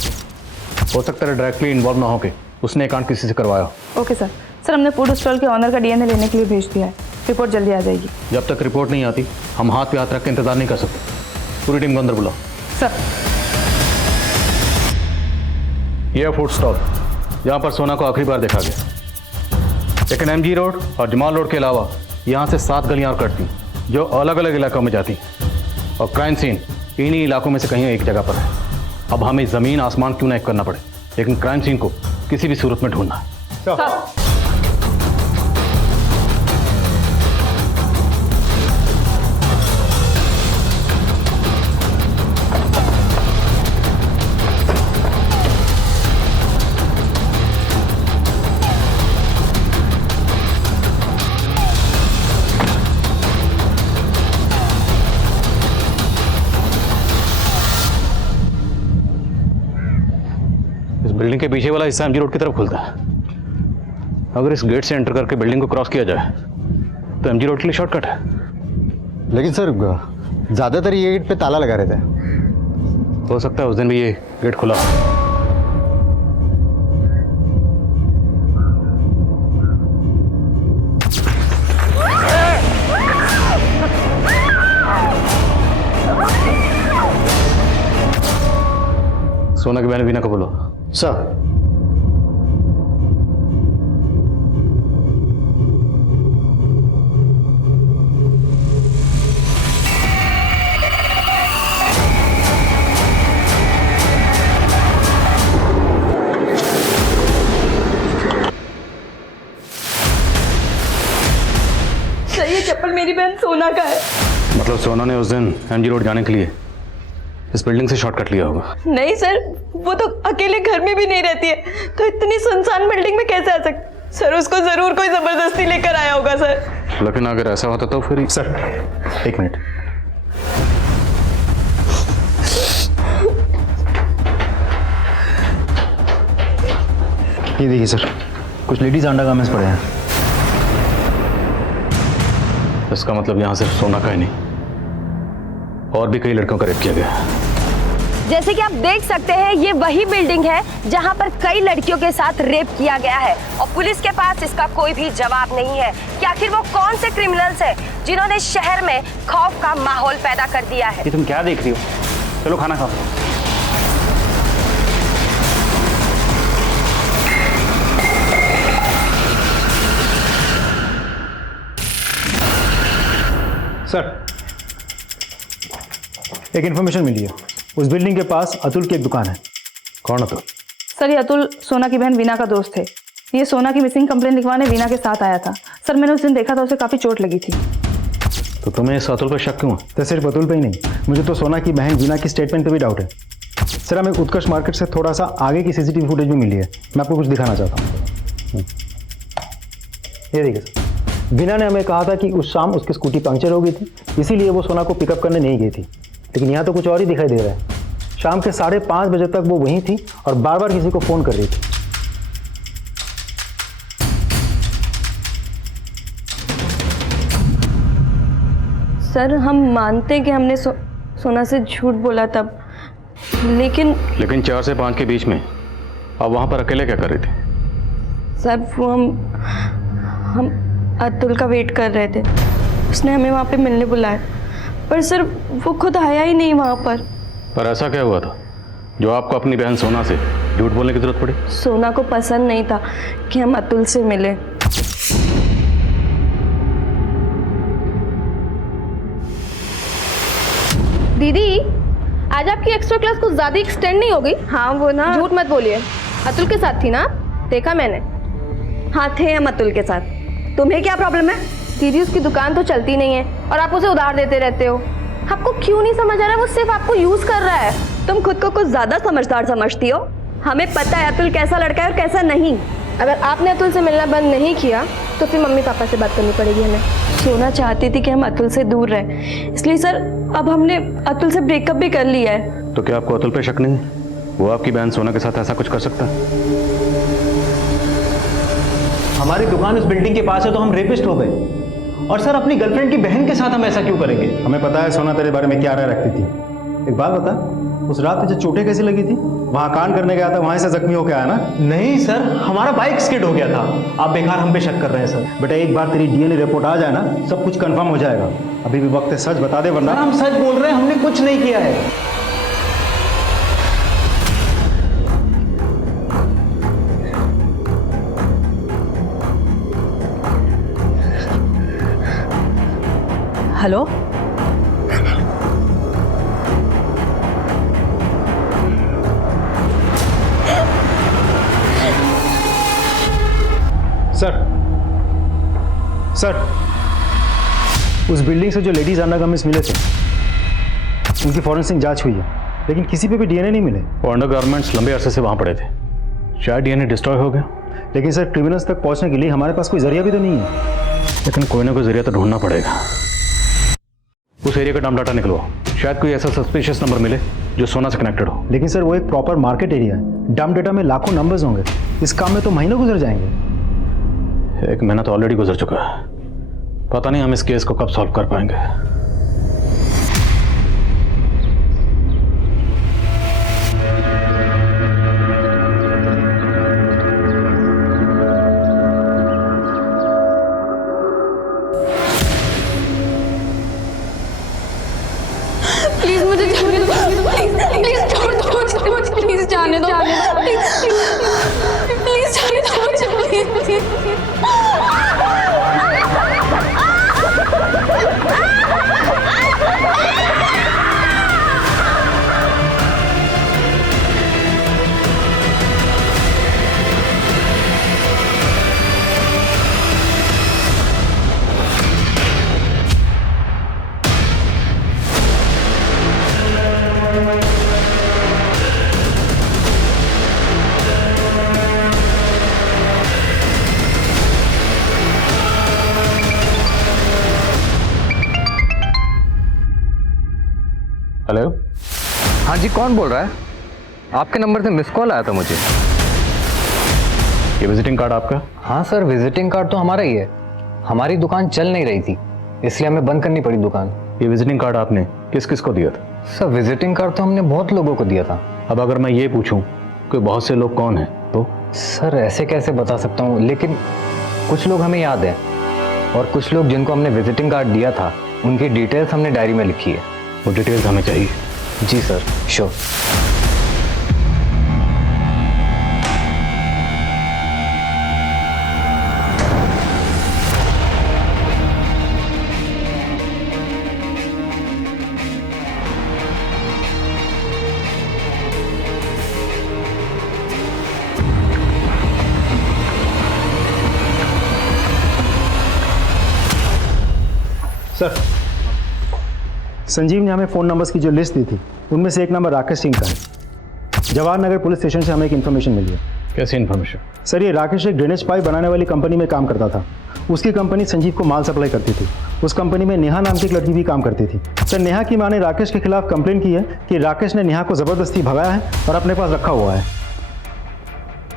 हो सकता है डायरेक्टली इन्वॉल्व ना होके उसने कांड किसी से करवाया। Okay sir. सर हमने फूड स्टॉल के ऑनर का डीएनए लेने के लिए भेज दिया है। रिपोर्ट जल्दी आ जाएगी। जब तक रिपोर्ट नहीं आती हम हाथ पे हाथ रख के इंतजार नहीं कर सकते। पूरी टीम को अंदर बुलाओ। सर यह फूड स्टॉल जहाँ पर सोना को आखिरी बार देखा गया, लेकिन एमजी रोड और जमाल रोड के अलावा यहाँ से 7 गलियाँ और कटती जो अलग अलग इलाकों में जाती, और क्राइम सीन इन्हीं इलाकों में से कहीं एक जगह पर है। अब हमें ज़मीन आसमान क्यों ना एक करना पड़े, लेकिन क्राइम सीन को किसी भी सूरत में ढूंढना है। बिल्डिंग के पीछे वाला हिस्सा एमजी रोड की तरफ खुलता है। अगर इस गेट से एंटर करके बिल्डिंग को क्रॉस किया जाए तो एमजी रोड के लिए शॉर्टकट है। लेकिन सर ज़्यादातर ये गेट पे ताला लगा रहता है। हो सकता है उस दिन भी ये गेट खुला हो। सोना की बहन वीना को बोलो। सर सर ये चप्पल मेरी बहन सोना का है। मतलब सोना ने उस दिन एमजी रोड जाने के लिए इस बिल्डिंग से शॉर्टकट लिया होगा। नहीं सर, वो तो अकेले घर में भी नहीं रहती है, तो इतनी सुनसान बिल्डिंग में कैसे आ सकती? सर उसको जरूर कोई जबरदस्ती लेकर आया होगा सर। लेकिन अगर ऐसा होता तो फिर सर 1 मिनट। ये देखिए सर, कुछ लेडीज अंडर गारमेंट्स पड़े हैं। इसका मतलब यहाँ सिर्फ सोना का ही नहीं और भी कई लड़कियों का रेप किया गया। जैसे कि आप देख सकते हैं ये वही बिल्डिंग है जहां पर कई लड़कियों के साथ रेप किया गया है और पुलिस के पास इसका कोई भी जवाब नहीं है कि आखिर वो कौन से क्रिमिनल्स हैं जिन्होंने शहर में खौफ का माहौल पैदा कर दिया है। ये तुम क्या देख रही हो? चलो खाना खाओ। सर एक इन्फॉर्मेशन मिली है, उस बिल्डिंग के पास अतुल की एक दुकान है। कौन अतुल? सर ये अतुल सोना की बहन वीना का दोस्त है। ये सोना की मिसिंग कंप्लेंट लिखवाने वीना के साथ आया था। सर मैंने उस दिन देखा था, उसे काफ़ी चोट लगी थी। तो तुम्हें इस अतुल पर शक क्यों है? तो सिर्फ अतुल पे ही नहीं, मुझे तो सोना की बहन वीना की स्टेटमेंट पे भी डाउट है। सर हमें उत्कर्ष मार्केट से थोड़ा सा आगे की सीसीटीवी फुटेज भी मिली है, मैं आपको कुछ दिखाना चाहता हूँ। ये देखिए सर, वीना ने हमें कहा था कि उस शाम उसकी स्कूटी पंक्चर हो गई थी, इसीलिए वो सोना को पिकअप करने नहीं गई थी। लेकिन यहाँ तो कुछ और ही दिखाई दे रहा है। शाम के 5:30 बजे तक वो वहीं थी और बार बार किसी को फ़ोन कर रही थी। सर हम मानते हैं कि हमने सोना से झूठ बोला तब, लेकिन 4 से 5 के बीच में आप वहाँ पर अकेले क्या कर रहे थे? सर वो हम अतुल का वेट कर रहे थे। उसने हमें वहाँ पे मिलने बुलाया, पर सर वो खुद आया ही नहीं वहाँ पर। पर ऐसा क्या हुआ था जो आपको अपनी बहन सोना से झूठ बोलने की जरूरत पड़ी? सोना को पसंद नहीं था कि हम अतुल से मिले। दीदी आज आपकी एक्स्ट्रा क्लास कुछ ज्यादा एक्सटेंड नहीं हो गई? हाँ वो ना, झूठ मत बोलिए, अतुल के साथ थी ना? देखा मैंने। हाँ थे हम अतुल के साथ। तुम्हें क्या प्रॉब्लम है? दीदी उसकी दुकान तो चलती नहीं है और आप उसे उधार देते रहते हो। आपको क्यों नहीं समझ आ रहा है वो सिर्फ आपको यूज कर रहा है। तुम खुद को कुछ ज्यादा समझदार समझती हो। हमें पता है अतुल कैसा लड़का है और कैसा नहीं। अगर आपने अतुल से मिलना बंद नहीं किया तो फिर मम्मी पापा से बात करनी पड़ेगी हमें। सोना चाहती थी कि हम अतुल से दूर रहें, इसलिए सर अब हमने अतुल से ब्रेकअप भी कर लिया है। तो क्या आपको अतुल पे शक नहीं है? वो आपकी बहन सोना के साथ ऐसा कुछ कर सकता है? हमारी दुकान उस बिल्डिंग के पास है तो हम रेपिस्ट हो गए, और सर अपनी गर्लफ्रेंड की बहन के साथ हम ऐसा क्यों करेंगे? हमें पता है सोना तेरे बारे में क्या राय रखती थी। एक बात बता, उस रात तुझे चोटें कैसे लगी थी? वहाँ कांड करने गया था, वहाँ से जख्मी होकर आया ना? नहीं सर, हमारा बाइक स्किड हो गया था। आप बेकार हम पे शक कर रहे हैं सर। बेटा एक बार तेरी डीएनए रिपोर्ट आ जाए ना, सब कुछ कंफर्म हो जाएगा। अभी भी वक्त है, सच बता दे वरना। हम सच बोल रहे हैं, हमने कुछ नहीं किया है। हेलो, सर उस बिल्डिंग से जो लेडीज अंडरगारमेंट्स मिले थे उनकी फॉरेंसिक जांच हुई है, लेकिन किसी पे भी डीएनए नहीं मिले। वो अंडरगारमेंट्स लंबे अरसे से वहाँ पड़े थे, शायद डीएनए डिस्ट्रॉय हो गया। लेकिन सर क्रिमिनल्स तक पहुँचने के लिए हमारे पास कोई जरिया भी तो नहीं है। लेकिन कोई ना कोई जरिया तो ढूंढना पड़ेगा। उस एरिया का डम डाटा निकलवाओ, शायद कोई ऐसा सस्पिशियस नंबर मिले जो सोना से कनेक्टेड हो। लेकिन सर वो एक प्रॉपर मार्केट एरिया है, डम डेटा में लाखों नंबर्स होंगे। इस काम में तो महीनों गुजर जाएंगे। एक महीना तो ऑलरेडी गुजर चुका है, पता नहीं हम इस केस को कब सॉल्व कर पाएंगे। प्लीज मुझे जाने दो, प्लीज छोड़ दो, प्लीज जाने दो, प्लीज जाने दो मुझे, प्लीज। हेलो, हाँ जी, कौन बोल रहा है? आपके नंबर से मिस कॉल आया था मुझे। ये विजिटिंग कार्ड आपका? हाँ सर, विजिटिंग कार्ड तो हमारा ही है। हमारी दुकान चल नहीं रही थी, इसलिए हमें बंद करनी पड़ी दुकान। ये विजिटिंग कार्ड आपने किस किस को दिया था? सर विजिटिंग कार्ड तो हमने बहुत लोगों को दिया था। अब अगर मैं ये पूछूं कि बहुत से लोग कौन हैं तो? सर ऐसे कैसे बता सकता हूँ, लेकिन कुछ लोग हमें याद है, और कुछ लोग जिनको हमने विजिटिंग कार्ड दिया था उनकी डिटेल्स हमने डायरी में लिखी है। वो डिटेल्स हमें चाहिए। जी सर, श्योर। सर संजीव ने हमें फ़ोन नंबर्स की जो लिस्ट दी थी उनमें से एक नंबर राकेश सिंह का है। जवाहर नगर पुलिस स्टेशन से हमें एक इन्फॉर्मेशन मिली है। कैसी इन्फॉर्मेशन? सर ये राकेश एक ड्रेनेज पाइप बनाने वाली कंपनी में काम करता था। उसकी कंपनी संजीव को माल सप्लाई करती थी। उस कंपनी में नेहा नाम की एक लड़की भी काम करती थी। सर नेहा की माँ ने राकेश के खिलाफ कंप्लेन की है कि राकेश ने नेहा को ज़बरदस्ती भगाया है और अपने पास रखा हुआ है।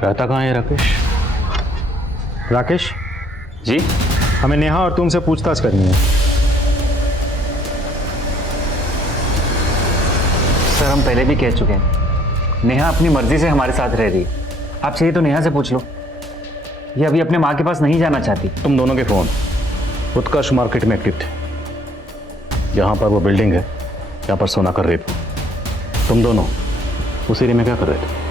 रहता कहाँ है राकेश? राकेश जी, हमें नेहा और तुमसे पूछताछ करनी है। सर हम पहले भी कह चुके हैं, नेहा अपनी मर्जी से हमारे साथ रह रही है। आप चाहिए तो नेहा से पूछ लो, ये अभी अपने माँ के पास नहीं जाना चाहती। तुम दोनों के फ़ोन उत्कर्ष मार्केट में एक्टिव थे, जहाँ पर वो बिल्डिंग है, जहाँ पर सोना का रेप। तुम दोनों उस एरिया में क्या कर रहे थे?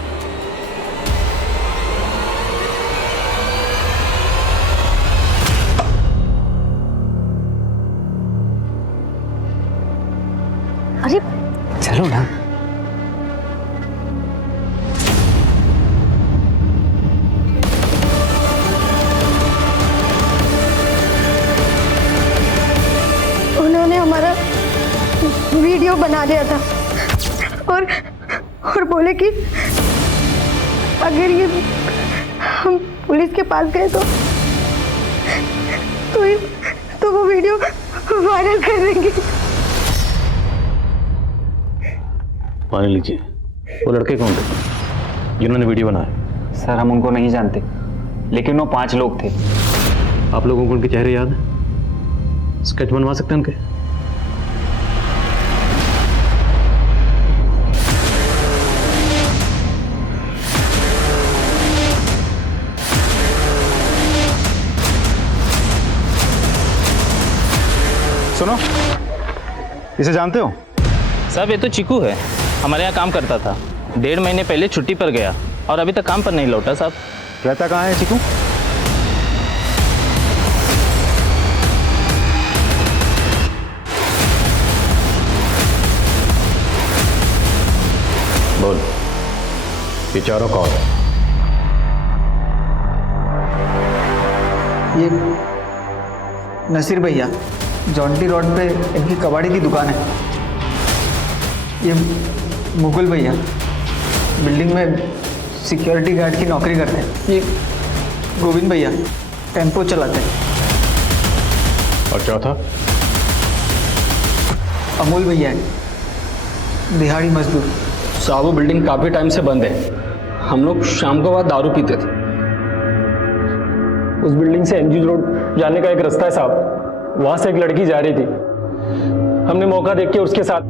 अरे चलो ना। उन्होंने हमारा वीडियो बना लिया था और बोले कि अगर ये हम पुलिस के पास गए तो वो वीडियो वायरल कर देंगे। मान लीजिए, वो लड़के कौन थे जिन्होंने वीडियो बनाया? सर हम उनको नहीं जानते, लेकिन वो 5 लोग थे। आप लोगों को उनके चेहरे याद है? स्केच बनवा सकते हैं उनके? सुनो, इसे जानते हो? साहब ये तो चिकू है, हमारे यहाँ काम करता था। 1.5 महीने पहले छुट्टी पर गया और अभी तक काम पर नहीं लौटा साहब। रहता कहाँ है चिकू? बोल, ये चारों कौन? ये नसीर भैया, जॉन्टी रोड पे इनकी कबाड़ी की दुकान है। ये मुकुल भैया, बिल्डिंग में सिक्योरिटी गार्ड की नौकरी करते हैं। ये गोविंद भैया, टेम्पो चलाते हैं। और चौथा? अमोल भैया है, दिहाड़ी मजदूर। साहब वो बिल्डिंग काफ़ी टाइम से बंद है। हम लोग शाम को बाद दारू पीते थे। उस बिल्डिंग से एमजी रोड जाने का एक रास्ता है साहब, वहाँ से एक लड़की जा रही थी। हमने मौका देख के उसके साथ।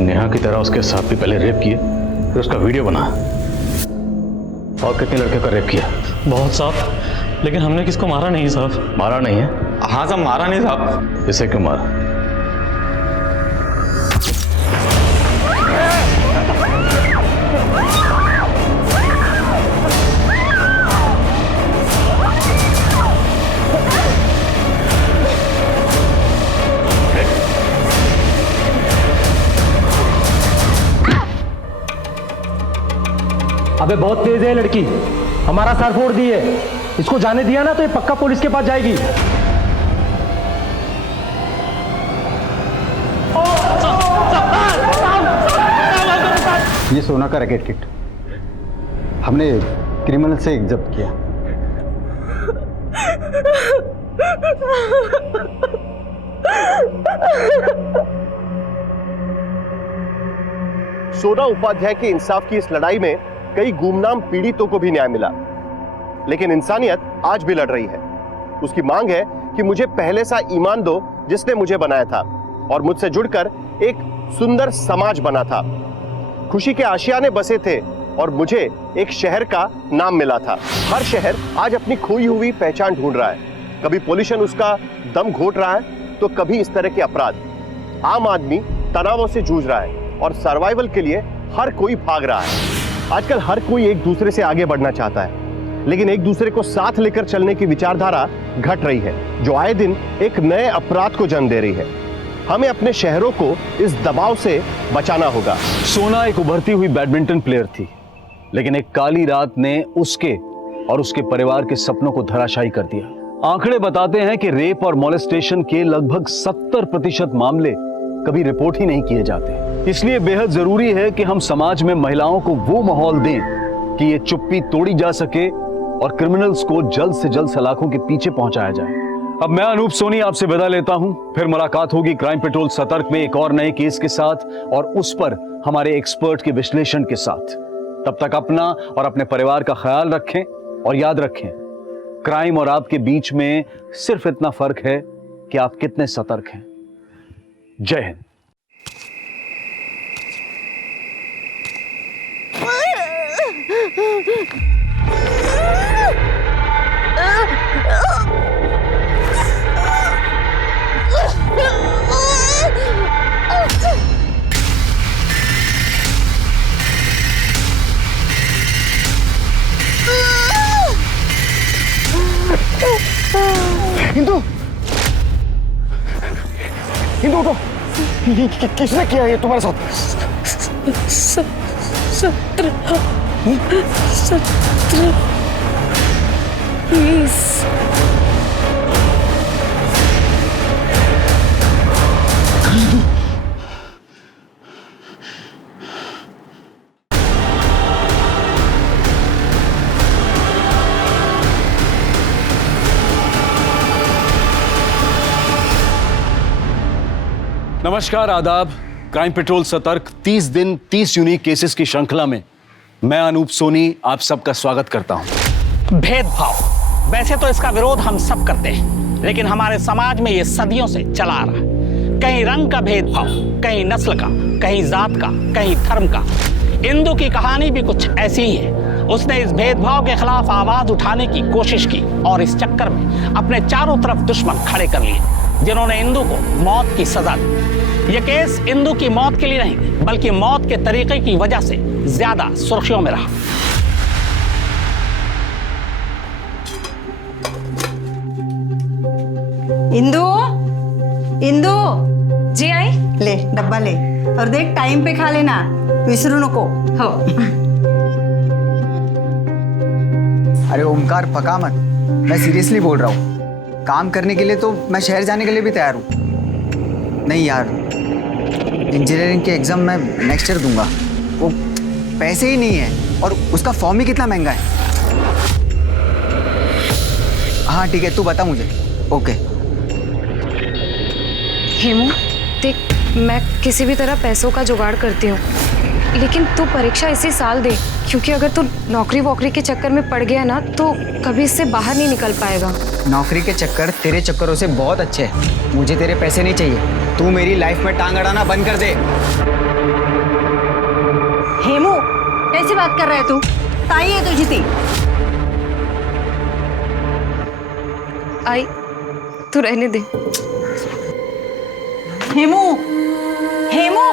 नेहा की तरह उसके साथ भी पहले रेप किया, फिर उसका वीडियो बना। और कितने लड़के का रेप किया? बहुत साहब, लेकिन हमने किसको मारा नहीं साहब। मारा नहीं है? हाँ साहब, मारा नहीं साहब। इसे क्यों मारा? अबे बहुत तेज है लड़की, हमारा सर फोड़ दी है। इसको जाने दिया ना तो ये पक्का पुलिस के पास जाएगी। ये सोना का रैकेट किट हमने क्रिमिनल से जब्त किया। सोना उपाध्याय के इंसाफ की इस लड़ाई में कई गुमनाम पीड़ितों को भी न्याय मिला, लेकिन इंसानियत आज भी लड़ रही है। उसकी मांग है कि मुझे पहले सा ईमान दो जिसने मुझे बनाया था और मुझसे जुड़कर एक सुंदर समाज बना था। खुशी के आशियाने बसे थे और मुझे एक शहर का नाम मिला था। हर शहर आज अपनी खोई हुई पहचान ढूंढ रहा है। कभी पॉल्यूशन उसका दम घोट रहा है तो कभी इस तरह के अपराध। आम आदमी तनावों से जूझ रहा है और सर्वाइवल के लिए हर कोई भाग रहा है। आजकल हर कोई एक दूसरे से आगे बढ़ना चाहता है, लेकिन एक दूसरे को साथ लेकर चलने की विचारधारा घट रही है, जो आए दिन एक नए अपराध को जन्म दे रही है। हमें अपने शहरों को इस दबाव से बचाना होगा। सोना एक उभरती हुई बैडमिंटन प्लेयर थी, लेकिन एक काली रात ने उसके और उसके परिवार के सपनों को धराशायी कर दिया। आंकड़े बताते हैं कि रेप और मोलेस्टेशन के लगभग 70% मामले कभी रिपोर्ट ही नहीं किए जाते। इसलिए बेहद जरूरी है कि हम समाज में महिलाओं को वो माहौल दें कि ये चुप्पी तोड़ी जा सके और क्रिमिनल्स को जल्द से जल्द सलाखों के पीछे पहुंचाया जाए। अब मैं अनूप सोनी आपसे विदा लेता हूं। फिर मुलाकात होगी क्राइम पेट्रोल सतर्क में एक और नए केस के साथ और उस पर हमारे एक्सपर्ट के विश्लेषण के साथ। तब तक अपना और अपने परिवार का ख्याल रखें और याद रखें, क्राइम और आपके बीच में सिर्फ इतना फर्क है कि आप कितने सतर्क हैं। जय हिंद। हिंदू, हिंदू उठो। किसने किया ये तुम्हारे साथ? सत्र 20। नमस्कार, आदाब। क्राइम पेट्रोल सतर्क 30 दिन 30 यूनिक केसेस की श्रृंखला में मैं अनूप सोनी आप सबका स्वागत करता हूं। भेदभाव, वैसे तो इसका विरोध हम सब करते हैं, लेकिन हमारे समाज में ये सदियों से चला आ रहा है। कहीं रंग का भेदभाव, कहीं नस्ल का, कहीं जात का, कहीं धर्म का। इंदु की कहानी भी कुछ ऐसी ही है। उसने इस भेदभाव के खिलाफ आवाज उठाने की कोशिश की और इस चक्कर में अपने चारों तरफ दुश्मन खड़े कर लिए, जिन्होंने इंदु को मौत की सजा दी। यह केस इंदु की मौत के लिए नहीं, बल्कि मौत के तरीके की वजह से ज्यादा सुर्खियों में रहा। इंदु, इंदु, जी आई। ले डब्बा ले और देख टाइम पे खा लेना, विसरू नको। हो। अरे ओमकार पका मत, मैं सीरियसली बोल रहा हूँ। काम करने के लिए तो मैं शहर जाने के लिए भी तैयार हूँ। नहीं यार, इंजीनियरिंग के एग्जाम मैं नेक्स्ट ईयर दूंगा। वो पैसे ही नहीं है और उसका फॉर्म ही कितना महंगा है। हाँ ठीक है, तू बता मुझे। ओके। हेमू देख, मैं किसी भी तरह पैसों का जुगाड़ करती हूँ, लेकिन तू परीक्षा इसी साल दे, क्योंकि अगर तू नौकरी वोकरी के चक्कर में पड़ गया ना तो कभी इससे बाहर नहीं निकल पाएगा। नौकरी के चक्कर तेरे चक्करों से बहुत अच्छे हैं। मुझे तेरे पैसे नहीं चाहिए। तू मेरी लाइफ में टांग अड़ाना बंद कर दे। हेमू, कैसी बात कर रहा है तू? ताई है तुझी थी। आई, तू रहने दे। हेमू, हेमू,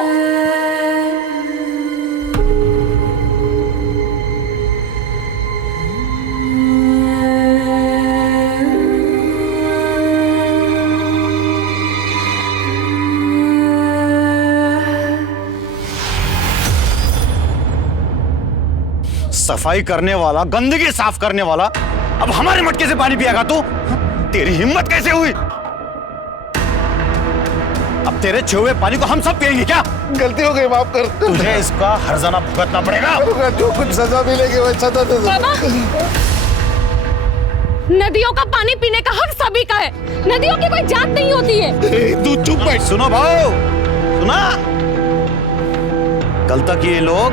सफाई करने वाला, गंदगी साफ करने वाला, अब हमारे मटके से पानी पिएगा तू? तेरी हिम्मत कैसे हुई? अब तेरे छुए हुए पानी को हम सब पिएंगे क्या? गलती हो गई, माफ कर। तुझे इसका हर्जाना भुगतना पड़ेगा। जो कुछ सजा मिलेगी वो सजा दे दो। नदियों का पानी पीने का हक सभी का है। नदियों की कोई जात नहीं होती है। तू चुप बैठ। सुनो भाऊ, सुना? कल तक ये लोग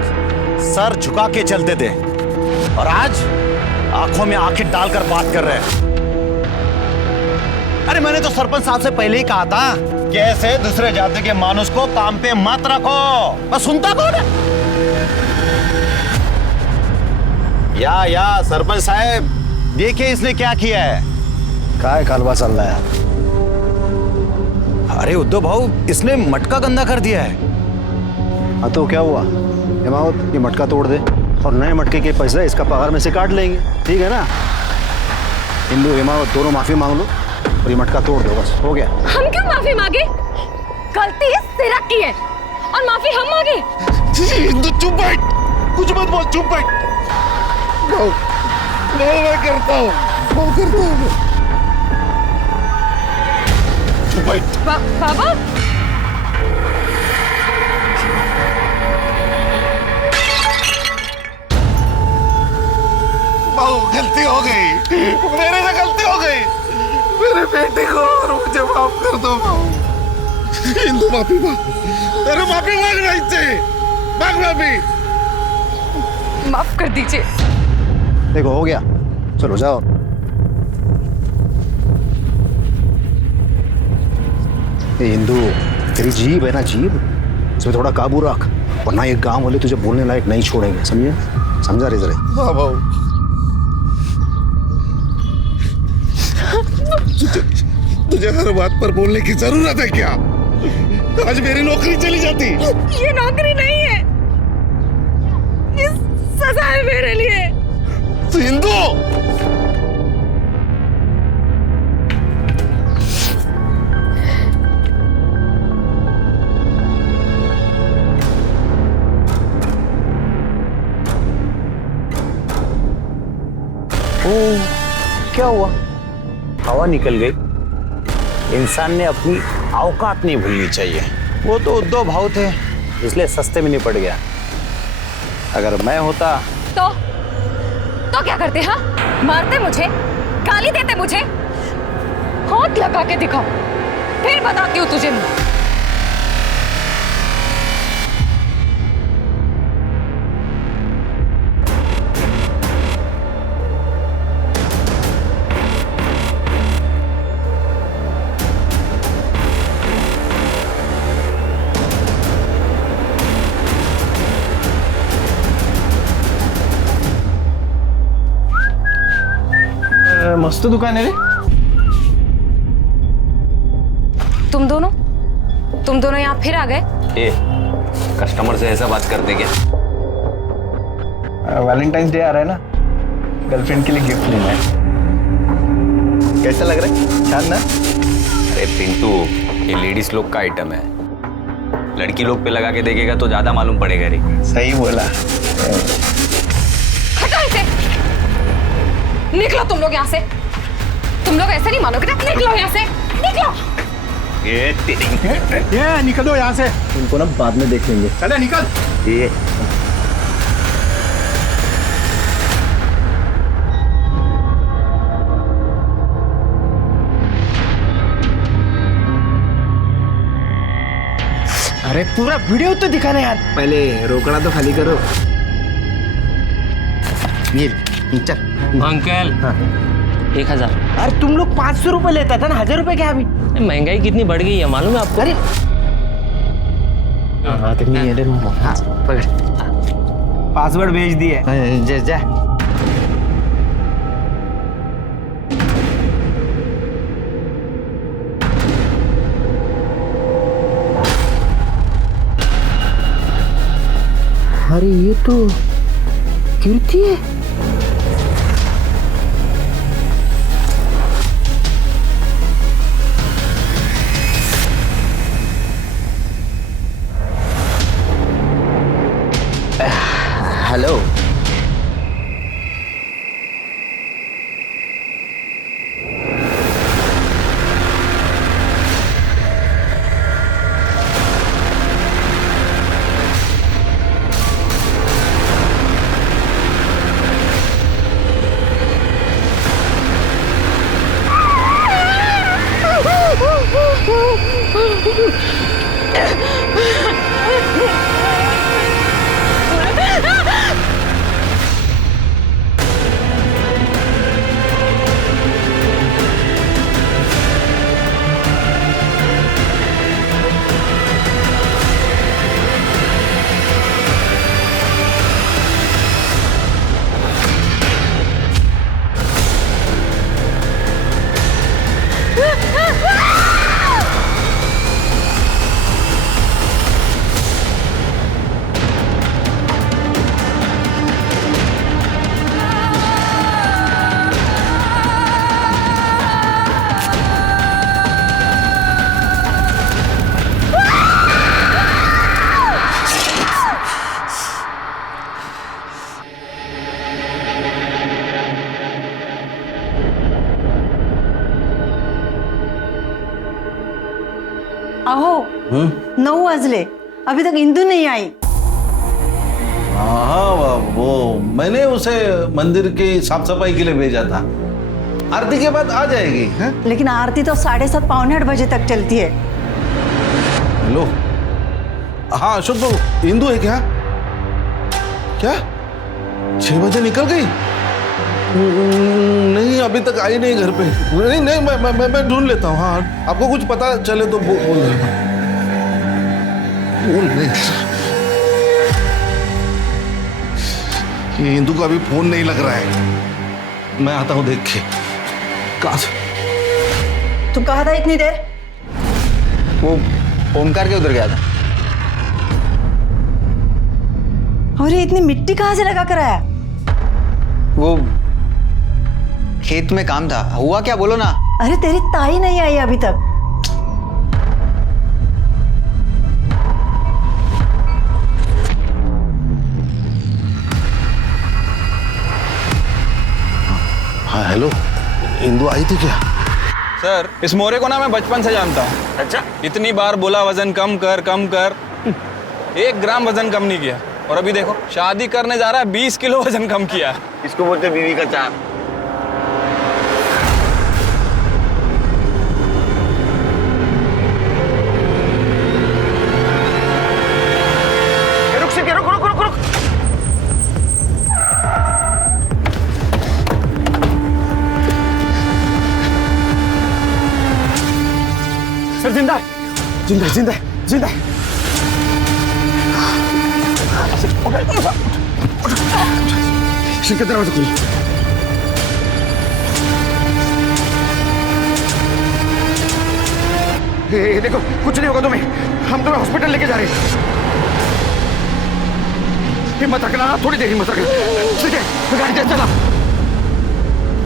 सर झुका के चलते थे और आज आंखों में आंखें डालकर बात कर रहे हैं। अरे मैंने तो सरपंच साहब से पहले ही कहा था कि ऐसे दूसरे जाति के मानुष को काम पे मत रखो। बस सुनता कौन है? या सरपंच साहब, देखिए इसने क्या किया है। काय कालवा चल रहा है? अरे उद्धव भाऊ, इसने मटका गंदा कर दिया है। हाँ तो क्या हुआ? हिमावत, ये मटका तोड़ दे और नए मटके के पैसे इसका पगार में से काट लेंगे, ठीक है ना? इंदु, हिमावत दोनों माफी मांग लो और ये मटका तोड़ दो, बस हो गया। हम क्यों माफी मांगे? गलती तेरा की है और माफी हम मांगे। इंदु चुप बैठ, कुछ मत बोल, चुप बैठ। मैं करता हूँ, चुप बैठ। बाबा, गलती हो गई, मेरे से गलती हो गई। मेरे बेटे को और मुझे माफ कर दो। इंदु माफी मांग, तेरे माफी मांगना इससे, मांग माफी। माफ कर दीजिए। देखो हो गया, चलो जाओ। इंदु, तेरी जीभ है ना, जीभ, इसमें थोड़ा काबू रख, वरना ये गांव वाले तुझे बोलने लायक नहीं छोड़ेंगे, समझे? समझा रे जरा? हाँ भाऊ, तुझे हर बात पर बोलने की जरूरत है क्या? आज मेरी नौकरी चली जाती। ये नौकरी नहीं है, ये सजा है मेरे लिए। इंदु, क्या हुआ? हवा निकल गई। इंसान ने अपनी औकात नहीं भूलनी चाहिए। वो तो उद्धव भाव थे, इसलिए सस्ते में निपट गया। अगर मैं होता तो क्या करते? हाँ, मारते मुझे, गाली देते मुझे। हाथ लगा के दिखाओ, फिर बताती हूँ तुझे। मस्त दुकान है रे। तुम दोनों यहाँ फिर आ गए? कस्टमर से ऐसा बात करते क्या? वैलेंटाइंस डे आ रहा है ना, गर्लफ्रेंड के लिए गिफ्ट लेना है। कैसा लग रहा है? छान ना? अरे पिंटू, ये लेडीज लोग का आइटम है, लड़की लोग पे लगा के देखेगा तो ज्यादा मालूम पड़ेगा रे। सही बोला। हटाओ इसे! निकलो तुम लोग यहाँ से। तुम लोग ऐसे नहीं मानोगे ना? निकलो यहाँ से, निकलो! ये निकलो यहाँ से। उनको ना बाद में देख लेंगे। चले निकल। ये अरे पूरा वीडियो तो दिखाना यार। पहले रोकड़ा तो खाली करो। ये चल अंकल। हाँ। 1000। अरे तुम लोग 500 रुपए लेता था ना, 1000 रुपए क्या अभी? महंगाई कितनी बढ़ गई है मालूम है आपको? अरे हाँ पकड़, पासवर्ड भेज दिए। जा अरे ये तो कीर्ति है। हेलो। अहो 9 वाजले, अभी तक इंदू नहीं आई। हाँ वो मैंने उसे मंदिर की साफ सफाई के लिए भेजा था, आरती के बाद आ जाएगी। है? लेकिन आरती तो 7:30 पौने 8 बजे तक चलती है। हेलो, हाँ अशोक बाबू, इंदु है क्या? क्या 6 बजे निकल गई? नहीं अभी तक आई नहीं घर पे। नहीं मैं ढूंढ लेता हूँ। हाँ आपको कुछ पता चले तो बोल नहीं। ये इंदु का अभी फोन नहीं लग रहा है, मैं आता हूँ देख के। तुम कहा था इतनी देर? वो ओमकार के उधर गया था। और ये इतनी मिट्टी कहाँ से लगा कर आया? वो खेत में काम था। हुआ क्या बोलो ना। अरे तेरी ताई नहीं आई अभी तक। हाँ हेलो, इंदु आई थी क्या? सर इस मोरे को ना मैं बचपन से जानता हूँ। अच्छा? इतनी बार बोला वजन कम कर कम कर, 1 ग्राम वजन कम नहीं किया। और अभी देखो शादी करने जा रहा है, 20 किलो वजन कम किया। इसको बोलते बीवी का चाप। रुक। सर जिंदा है। दरवाजा खोलो। देखो कुछ नहीं होगा तुम्हें, हम तुम्हें हॉस्पिटल लेके जा रहे हैं। हिम्मत रखना, थोड़ी देर हिम्मत रखना। ठीक है, गाड़ी दे चला।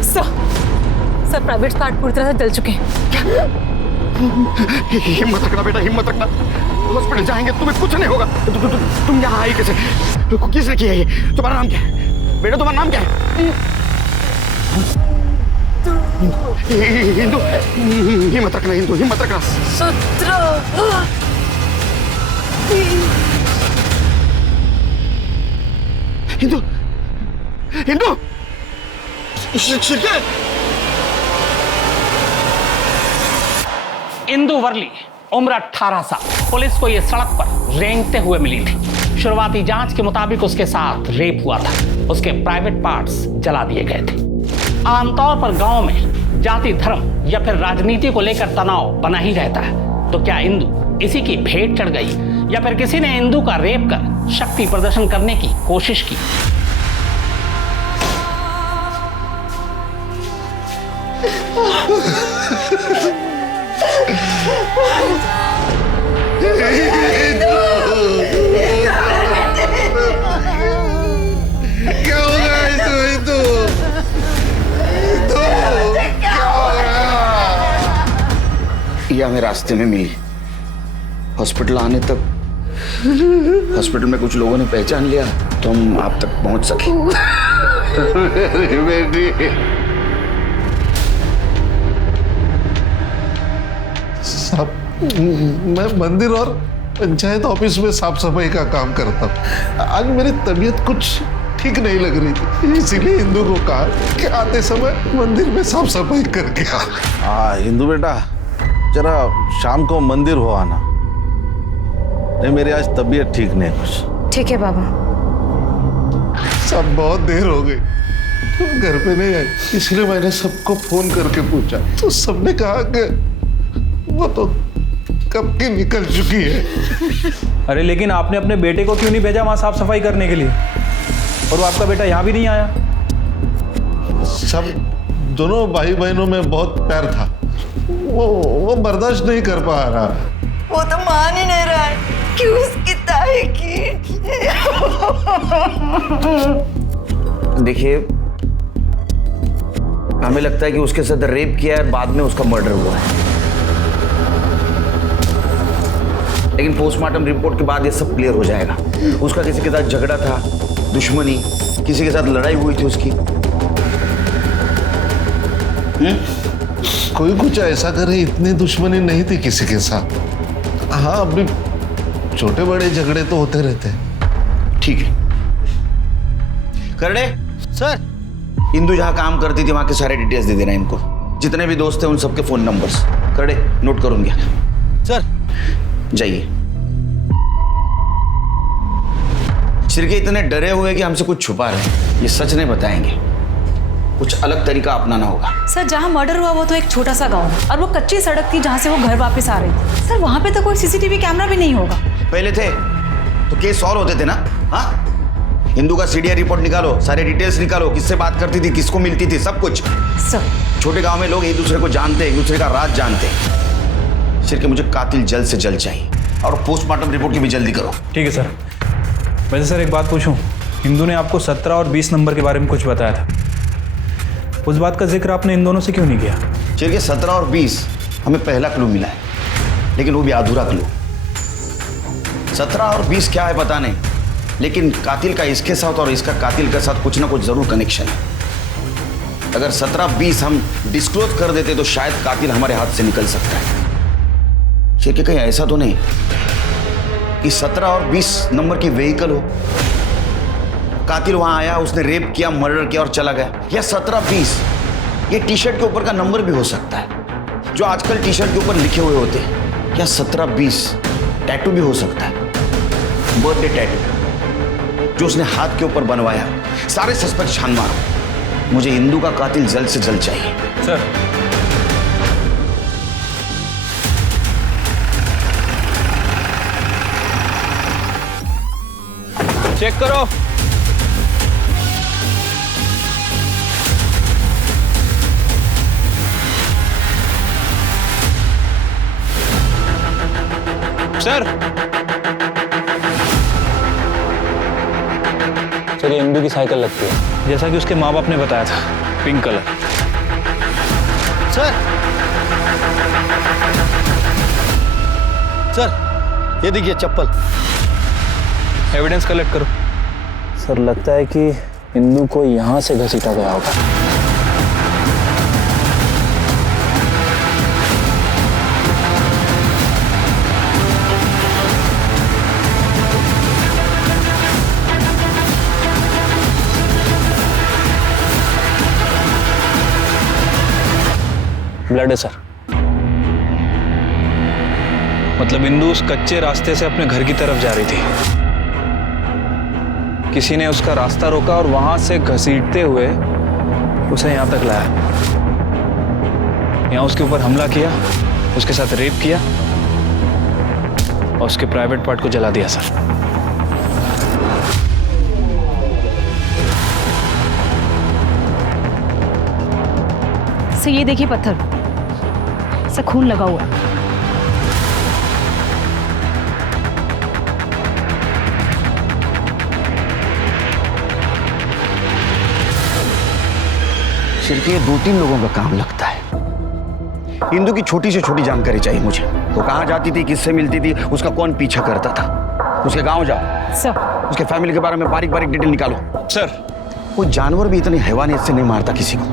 सर प्राइवेट कार्ड पूरी तरह से जल चुके हैं। हिम्मत रखना बेटा, हिम्मत रखना। हॉस्पिटल जाएंगे, तुम्हें कुछ नहीं होगा। तुम यहाँ आई कैसे? किसने किया ये? तुम्हारा नाम क्या है बेटा? तुम्हारा नाम क्या है? हिंदू, हिम्मत रखना हिंदू, हिम्मत रखना। हिंदू, हिंदू, इंदु वर्ली उम्र 18 साल पुलिस को यह सड़क पर रेंगते हुए मिली थी। शुरुआती जांच के मुताबिक उसके साथ रेप हुआ था। उसके प्राइवेट पार्ट्स जला दिए गए थे। आमतौर पर गांव में जाति, धर्म या फिर राजनीति को लेकर तनाव बना ही रहता है। तो क्या इंदु इसी की भेंट चढ़ गई या फिर किसी ने इंदु का रेप कर शक्ति प्रदर्शन करने की कोशिश की? क्या हो गया हिंदू? क्या हो गया? ये हमें रास्ते में मिली। हॉस्पिटल आने तक हॉस्पिटल में कुछ लोगों ने पहचान लिया तो हम आप तक पहुंच सके। बेटी, साहब, मैं मंदिर और पंचायत ऑफिस में साफ सफाई का काम करता हूँ। आज मेरी तबीयत कुछ ठीक नहीं लग रही थी, इसीलिए हिंदू को कहा कि आते समय मंदिर में साफ सफाई करके आ। हाँ हिंदू बेटा, जरा शाम को मंदिर हो आना। नहीं मेरी आज तबीयत ठीक नहीं कुछ। ठीक है बाबा। सब बहुत देर हो गई, तुम घर पे नहीं आई, इसलिए मैंने सबको फोन करके पूछा तो सबने कहा कि वो तो कब की निकल चुकी है। अरे लेकिन आपने अपने बेटे को क्यों नहीं भेजा वहां साफ सफाई करने के लिए? और वो आपका बेटा यहाँ भी नहीं आया? सब दोनों भाई बहनों में बहुत प्यार था, वो बर्दाश्त नहीं कर पा रहा। वो तो मान ही नहीं रहा है कि उसकी ताई की। देखिए हमें लगता है कि उसके साथ रेप किया है, बाद में उसका मर्डर हुआ है। लेकिन पोस्टमार्टम रिपोर्ट के बाद ये सब क्लियर हो जाएगा। उसका किसी के साथ झगड़ा था, दुश्मनी, किसी के साथ लड़ाई हुई थी उसकी। कोई कुछ ऐसा करे, इतनी दुश्मनी नहीं थी किसी के साथ। हाँ अभी छोटे बड़े झगड़े तो होते रहते हैं। ठीक है करड़े सर, इंदु जहां काम करती थी वहां के सारे डिटेल्स दे देना इनको। जितने भी दोस्त थे उन सबके फोन नंबर्स। करड़े नोट करूंगा सर। जाइए। शिरके इतने डरे हुए कि हमसे कुछ छुपा रहे हैं, ये सच नहीं बताएंगे। कुछ अलग तरीका अपनाना होगा। सर जहाँ मर्डर हुआ वो तो एक छोटा सा गांव है और वो कच्ची सड़क थी जहाँ से वो घर वापस आ रही थी। सर वहाँ पे तो कोई सीसीटीवी कैमरा भी नहीं होगा। पहले थे तो केस सॉल्व होते थे ना। हाँ हिंदू का सीडीआर रिपोर्ट निकालो, सारे डिटेल्स निकालो, किससे बात करती थी, किसको मिलती थी, सब कुछ। सर छोटे गांव में लोग एक दूसरे को जानते, एक दूसरे का राज जानते। शिरके मुझे कातिल जल्द से जल्द चाहिए और पोस्टमार्टम रिपोर्ट की भी जल्दी करो। ठीक है सर। वैसे सर एक बात पूछूं, हिंदू ने आपको 17 और 20 नंबर के बारे में कुछ बताया था, उस बात का जिक्र आपने इन दोनों से क्यों नहीं किया? चलिए 17 और 20 हमें पहला क्लू मिला है, लेकिन वो भी अधूरा क्लू। 17 और 20 क्या है पता नहीं, लेकिन कातिल का इसके साथ और इसका कातिल के साथ कुछ ना कुछ जरूर कनेक्शन है। अगर 17-20 हम डिस्क्लोज कर देते तो शायद कातिल हमारे हाथ से निकल सकता है। कि कहीं ऐसा तो नहीं कि 17 और 20 नंबर की व्हीकल हो, कातिल वहां आया, उसने रेप किया, मर्डर किया और चला गया। या 17-20 ये टी शर्ट के ऊपर का नंबर भी हो सकता है, जो आजकल टी शर्ट के ऊपर लिखे हुए होते हैं। या 17-20 टैटू भी हो सकता है, बर्थडे टैटू जो उसने हाथ के ऊपर बनवाया। सारे सस्पेक्ट छान मारो, मुझे हिंदू का कातिल जल्द से जल्द चाहिए। सर चेक करो। सर सर, ये इंदू की साइकिल लगती है, जैसा कि उसके माँ बाप ने बताया था, पिंक कलर। सर ये देखिए चप्पल। एविडेंस कलेक्ट करो। सर लगता है कि इंदू को यहाँ से घसीटा गया होगा। ब्लड है सर। मतलब इंदू उस कच्चे रास्ते से अपने घर की तरफ जा रही थी, किसी ने उसका रास्ता रोका और वहां से घसीटते हुए उसे यहां तक लाया, यहां उसके ऊपर हमला किया, उसके साथ रेप किया और उसके प्राइवेट पार्ट को जला दिया सर। सर ये देखिए पत्थर से खून लगा हुआ है। सिर्फ ये 2-3 लोगों का काम लगता है। इंदू की छोटी से छोटी जानकारी चाहिए मुझे। वो कहाँ जाती थी, किससे मिलती थी, उसका कौन पीछा करता था। उसके गांव जाओ सर, उसके फैमिली के बारे में बारीक बारीक डिटेल निकालो। सर कोई जानवर भी इतनी हैवानियत से नहीं मारता किसी को,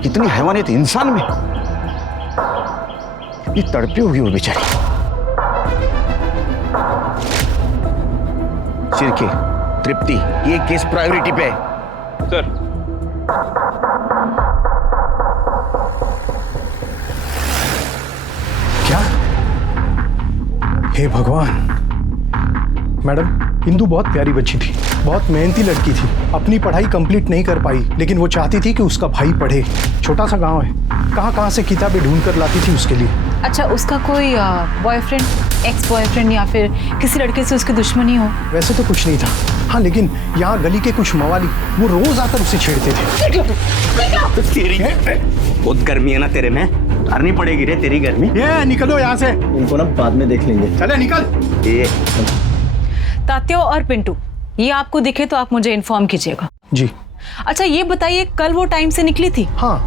कितनी हैवानियत इंसान में। ये तड़पी होगी वो बेचारी। सिरके, तृप्ति, ये केस प्रायोरिटी पे है। सर क्या? हे भगवान। मैडम, इंदू बहुत प्यारी बच्ची थी, बहुत मेहनती लड़की थी। अपनी पढ़ाई कंप्लीट नहीं कर पाई, लेकिन वो चाहती थी कि उसका भाई पढ़े। छोटा सा गांव है, कहाँ से किताबें ढूंढ कर लाती थी उसके लिए। अच्छा, उसका कोई बॉयफ्रेंड, एक्स बॉयफ्रेंड या फिर किसी लड़के से उसकी दुश्मनी हो? वैसे तो कुछ नहीं था, हाँ, लेकिन यहाँ गली के कुछ मवाली वो रोज आकर उसे छेड़ते थे। तेरी बहुत गर्मी है ना तेरे में, उतारनी पड़ेगी रे तेरी गर्मी। ये निकलो यहाँ से। इनको ना बाद में देख लेंगे। चले निकल। ये तात्या और पिंटू, ये आपको दिखे तो आप मुझे इन्फॉर्म कीजिएगा। जी। अच्छा ये बताइए, कल वो टाइम से निकली थी? हाँ,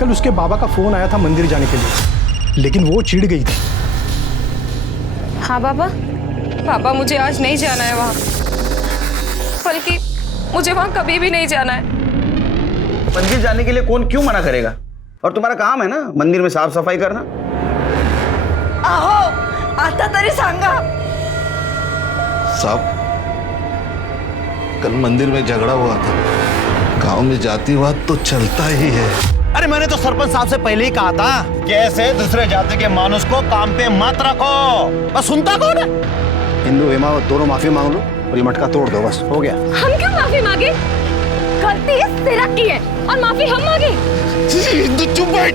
कल उसके बाबा का फोन आया था मंदिर जाने के लिए, लेकिन वो चिढ़ गई थी। हाँ बाबा, पापा मुझे आज नहीं जाना है वहाँ, बल्कि मुझे वहाँ कभी भी नहीं जाना है। मंदिर जाने के लिए कौन क्यों मना करेगा? और तुम्हारा काम है ना मंदिर में साफ सफाई करना। आहो आता तरी सांगा। साहब, कल मंदिर में झगड़ा हुआ था, गांव में जातिवाद तो चलता ही है। अरे मैंने तो सरपंच साहब से पहले ही कहा था कि ऐसे दूसरे जाति के मानुष को काम पे मत रखो। बस सुनता कौन है? हिंदू हेमा दोनों माफी मांग लो और ये मटका तोड़ दो, बस हो गया। हम क्यों माफी मांगे? गलती तिलक की है और माफी हम मांगे। हिंदू चुप बैठ।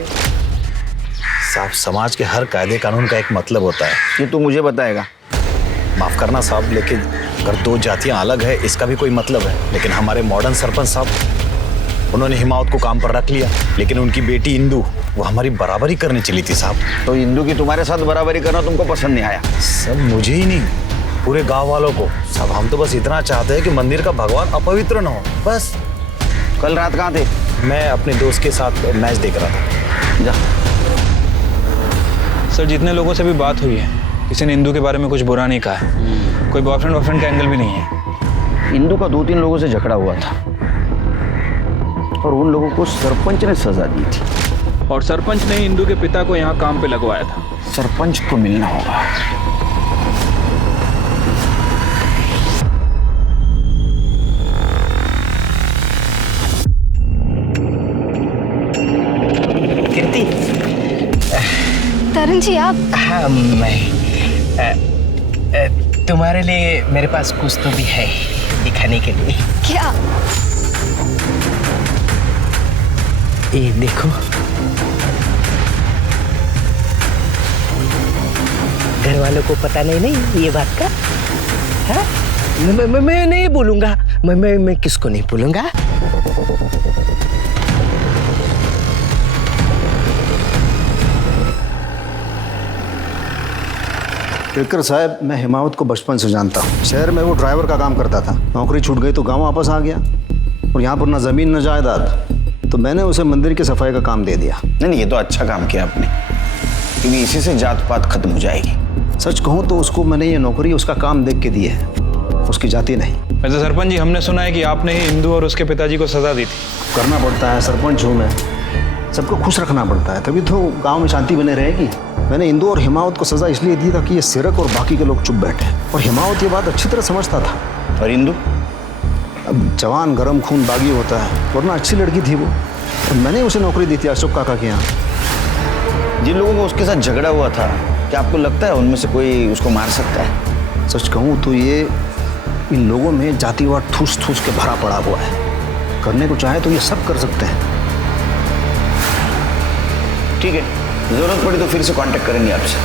साहब, समाज के हर कायदे कानून का एक मतलब होता है। ये तो मुझे बताएगा। माफ करना साहब, लेकिन अगर दो जातियां अलग है इसका भी कोई मतलब है। लेकिन हमारे मॉडर्न सरपंच साहब, उन्होंने हिमावत को काम पर रख लिया, लेकिन उनकी बेटी इंदू वो हमारी बराबरी करने चली थी साहब। तो इंदू की तुम्हारे साथ बराबरी करना तुमको पसंद नहीं आया? सब मुझे ही नहीं, पूरे गांव वालों को। सब हम तो बस इतना चाहते हैं कि मंदिर का भगवान अपवित्र न हो, बस। कल रात कहाँ थे? मैं अपने दोस्त के साथ मैच देख रहा था। जा। सर जितने लोगों से भी बात हुई है, किसी ने इंदू के बारे में कुछ बुरा नहीं कहा है। कोई बॉयफ्रेंड वॉयफ्रेंड का एंगल भी नहीं है। इंदू का 2-3 लोगों से झगड़ा हुआ था और उन लोगों को सरपंच ने सजा दी थी। और सरपंच ने इंदू के पिता को यहाँ काम पे लगवाया था। सरपंच को मिलना होगा। कीर्ति। तरुण जी आप? हाँ मैं, तुम्हारे लिए मेरे पास कुछ तो भी है दिखाने के लिए। क्या? ये देखो, घर वालों को पता नहीं ये बात का? हाँ? मैं नहीं बोलूंगा। मैं किसको नहीं बोलूंगा। टिकर साहब, मैं हिमावत को बचपन से जानता हूँ। शहर में वो ड्राइवर का काम करता था, नौकरी छूट गई तो गांव वापस आ गया, और यहाँ पर ना ज़मीन न जायदाद, तो मैंने उसे मंदिर की सफाई का काम दे दिया। नहीं, ये तो अच्छा काम किया आपने, क्योंकि इसी से जात पात खत्म हो जाएगी। सच कहूँ तो उसको मैंने ये नौकरी उसका काम देख के दी है, उसकी जाति नहीं। वैसे सरपंच जी, हमने सुना है कि आपने ही इंदू और उसके पिताजी को सजा दी थी। करना पड़ता है, सरपंच हूँ मैं, सबको खुश रखना पड़ता है, तभी तो गांव में शांति बने रहेगी। मैंने इंदू और हिमावत को सजा इसलिए दी ताकि ये सिरक और बाकी के लोग चुप बैठे, और हिमावत ये बात अच्छी तरह समझता था। और इंदू? अब जवान गरम खून बागी होता है, वरना अच्छी लड़की थी वो, तो मैंने उसे नौकरी दी थी अशोक काका के यहाँ। जिन लोगों को उसके साथ झगड़ा हुआ था, क्या आपको लगता है उनमें से कोई उसको मार सकता है? सच कहूँ तो ये इन लोगों में जातिवाद ठूस ठूस के भरा पड़ा हुआ है, करने को चाहे तो ये सब कर सकते हैं। ठीक है, जरूरत पड़ी तो फिर से कांटेक्ट करेंगे आपसे।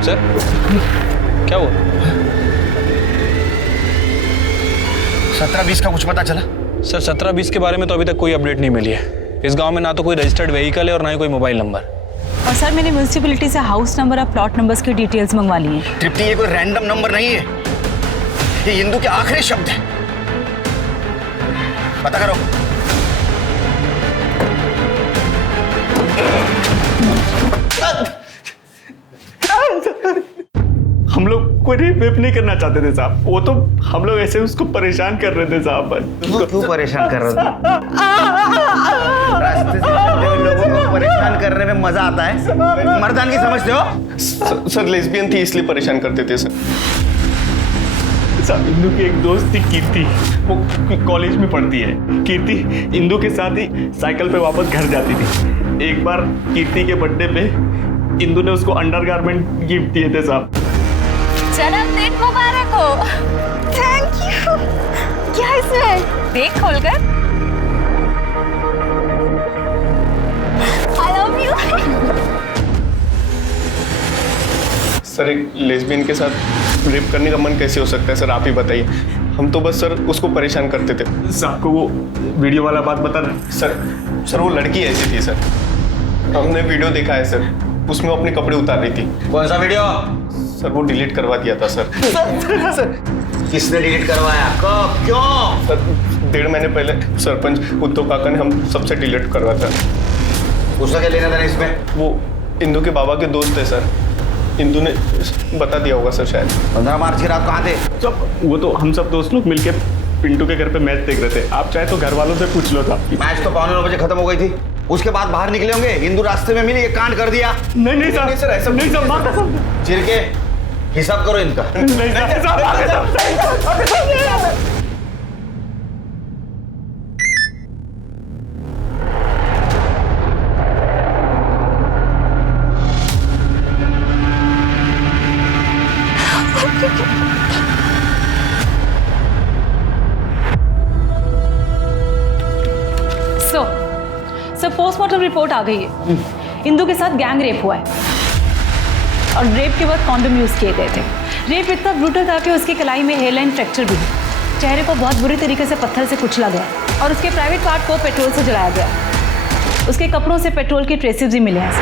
सर, क्या हुआ? 17-20 का कुछ पता चला? सर, 17-20 के बारे में तो अभी तक कोई अपडेट नहीं मिली है। इस गांव में ना तो कोई रजिस्टर्ड व्हीकल है और ना ही कोई मोबाइल नंबर। और सर, मैंने म्यूनिसिपैलिटी से हाउस नंबर और प्लॉट नंबर्स की डिटेल्स मंगवा ली हैं। तृप्ति, ये कोई रैंडम नंबर नहीं है, ये इंदू के आखिरी शब्द है। पता करो। हम लोग कोई रेप नहीं करना चाहते थे साहब, वो तो हम लोग ऐसे उसको परेशान कर रहे थे साहब। बस क्यों परेशान कर रहे थे? रास्ते से चलते हुए लोगों को परेशान करने में मजा आता है, मर्दानगी समझते हो? सर लेस्बियन थी इसलिए परेशान करते थे सर। इंदू की एक दोस्त थी कीर्ति, वो कॉलेज में पढ़ती है। कीर्ति इंदू के साथ ही साइकिल पे वापस घर जाती थी। एक बार कीर्ति के बर्थडे पे इंदू ने उसको अंडरगारमेंट गिफ्ट दिए थे साहब। जन्मदिन मुबारक हो। Thank you. क्या इसमें? देख खोलकर। I love you. सर, एक लेस्बियन के साथ रेप करने का मन कैसे हो सकता है सर, आप ही बताइए। हम तो बस सर उसको परेशान करते थे। साहब को वो वीडियो वाला बात बता रहे? सर वो लड़की ऐसी थी सर, हमने वीडियो देखा है सर, उसमें अपने कपड़े उतार रही थी। कौन सा वीडियो? सर वो डिलीट करवा दिया था सर। किसने डिलीट करवाया, कब, क्यों? सर 1.5 महीने पहले सरपंच उद्धव काका ने हम सबसे डिलीट करवा था। उसका क्या लेना था इसमें? वो इंदू के बाबा के दोस्त है सर, इंदू ने बता दिया होगा सर शायद। 15 मार्च की रात कहाँ थे? वो तो हम सब दोस्त लोग मिलके पिंटू के घर पे मैच देख रहे थे। आप चाहे तो घर वालों से पूछ लो था। मैच तो 9:15 बजे खत्म हो गई थी, उसके बाद बाहर निकले होंगे, हिंदू रास्ते में मिली, ये कांड कर दिया। नहीं सर, ऐसा नहीं सर, माता सर। चिरके हिसाब करो इनका। नहीं सर पोस्टमार्टम रिपोर्ट आ गई है। इंदू के साथ गैंग रेप हुआ है और रेप के बाद कॉन्डोम यूज किए गए थे। रेप इतना ब्रूटल था कि उसकी कलाई में हेयरलाइन फ्रैक्चर भी है। चेहरे को बहुत बुरी तरीके से पत्थर से कुचला गया और उसके प्राइवेट पार्ट को पेट्रोल से जलाया गया। उसके कपड़ों से पेट्रोल के ट्रेसेस भी मिले हैं।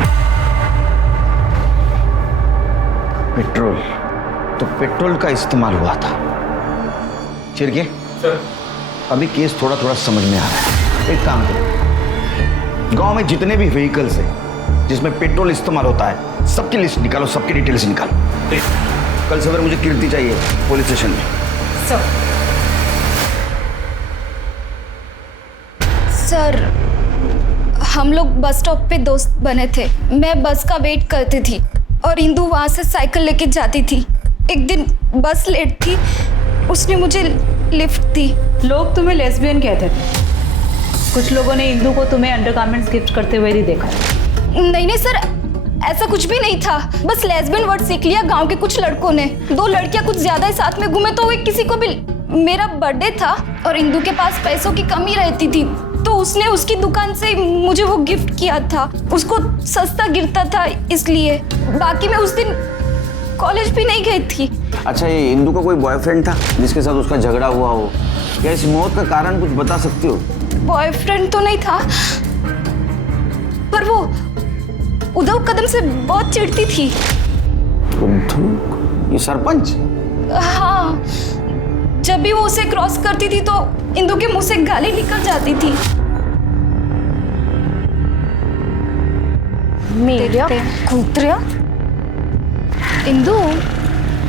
पेट्रोल, तो पेट्रोल का इस्तेमाल हुआ था। चिरके सर, अभी केस थोड़ा थोड़ा समझ में आ रहा है। एक काम करो, गांव में जितने भी व्हीकल्स हैं जिसमें पेट्रोल इस्तेमाल होता है, सबकी लिस्ट निकालो, सबकी डिटेल्स निकालो। कल सवेरे मुझे कीर्ति चाहिए पुलिस स्टेशन में। सर, हम लोग बस स्टॉप पे दोस्त बने थे। मैं बस का वेट करती थी और इंदू वहाँ से साइकिल लेके जाती थी। एक दिन बस लेट थी, उसने मुझे लिफ्ट दी। लोग तुम्हें लेस्बियन कहते थे। कुछ लोगों ने इंदू को तुम्हें अंडरगारमेंट्स गिफ्ट करते हुए भी देखा। नहीं सर, ऐसा कुछ भी नहीं था। बस लेस्बियन वर्ड सीख लिया गांव के कुछ लड़कों ने। 2 लड़कियां कुछ ज्यादा ही साथ में घूमे तो वे किसी को भी। मेरा बर्थडे था और इंदू के पास पैसों की कमी रहती थी, तो उसने उसकी दुकान से मुझे वो गिफ्ट किया था। उसको सस्ता गिरता था इसलिए। बाकी मैं उस दिन कॉलेज भी नहीं गई थी। अच्छा, ये इंदू का कोई बॉयफ्रेंड था जिसके साथ उसका झगड़ा हुआ हो? क्या इस मौत का कारण कुछ बता सकती हो? बॉयफ्रेंड तो नहीं था, पर वो उद्धव कदम से बहुत चिढ़ती थी। ये सरपंच? हाँ, जब भी वो उसे क्रॉस करती थी तो इंदू के मुंह से गाली निकल जाती थी। मेरा कुत्रिया। इंदू,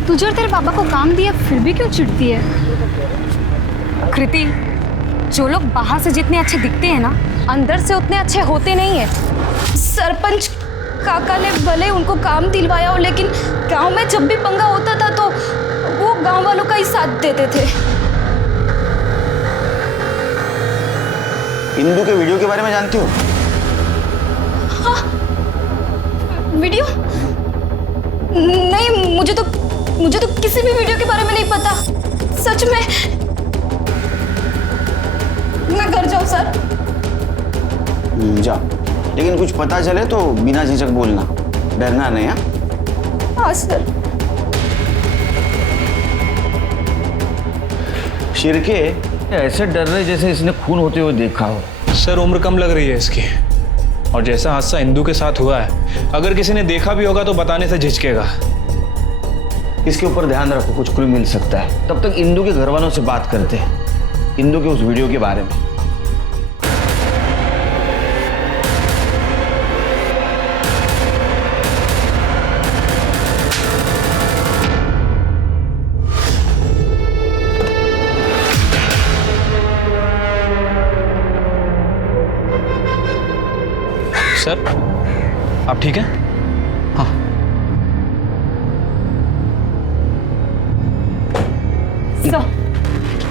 तुझे और तेरे पापा को काम दिया फिर भी क्यों चिढ़ती है? कृति, जो लोग बाहर से जितने अच्छे दिखते हैं ना, अंदर से उतने अच्छे होते नहीं है। सरपंच काका ने भले उनको काम दिलवाया हो, लेकिन गांव में जब भी पंगा होता था तो वो गांव वालों का ही साथ देते थे। इंदू के वीडियो के बारे में जानती हो? हाँ, वीडियो? नहीं, मुझे तो किसी भी वीडियो के बारे में नहीं पता। सच में। मैं घर जाऊं सर? जा, लेकिन कुछ पता चले तो बिना झिझक बोलना, डरना नहीं। हाँ सर। शिरके ऐसे डर रहे जैसे इसने खून होते हुए देखा हो। सर, उम्र कम लग रही है इसकी, और जैसा हादसा इंदू के साथ हुआ है, अगर किसी ने देखा भी होगा तो बताने से झिझकेगा। इसके ऊपर ध्यान रखो, कुछ क्लू मिल सकता है। तब तक इंदू के घर वालों से बात करते हैं, इंदू के उस वीडियो के बारे में। सर, आप ठीक हैं? हाँ।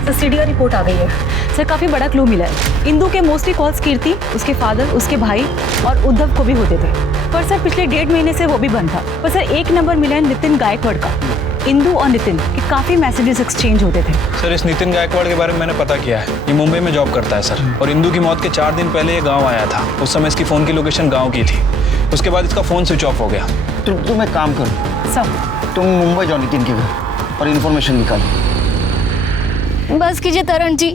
सर, सीडीआर रिपोर्ट आ गई है। सर, काफी बड़ा क्लू मिला है। इंदू के मोस्टली कॉल्स कीर्ति, उसके फादर, उसके भाई और उद्धव को भी होते थे। पर सर, पिछले 1.5 महीने से वो भी बंद था। पर सर, एक नंबर मिला है नितिन गायकवाड़ का। इंदू और नितिन के काफी मैसेजेस एक्सचेंज होते थे। सर, इस नितिन गायकवाड़ के बारे में मैंने पता किया है। ये मुंबई में जॉब करता है सर, और इंदू की मौत के 4 दिन पहले ये गांव आया था। उस समय इसकी फोन की लोकेशन गांव की थी। उसके बाद इसका फोन स्विच ऑफ हो गया। तुम एक काम करो सर, तुम मुंबई जाओ नितिन के घर और इन्फॉर्मेशन निकालो। बस कीजिए तरण जी,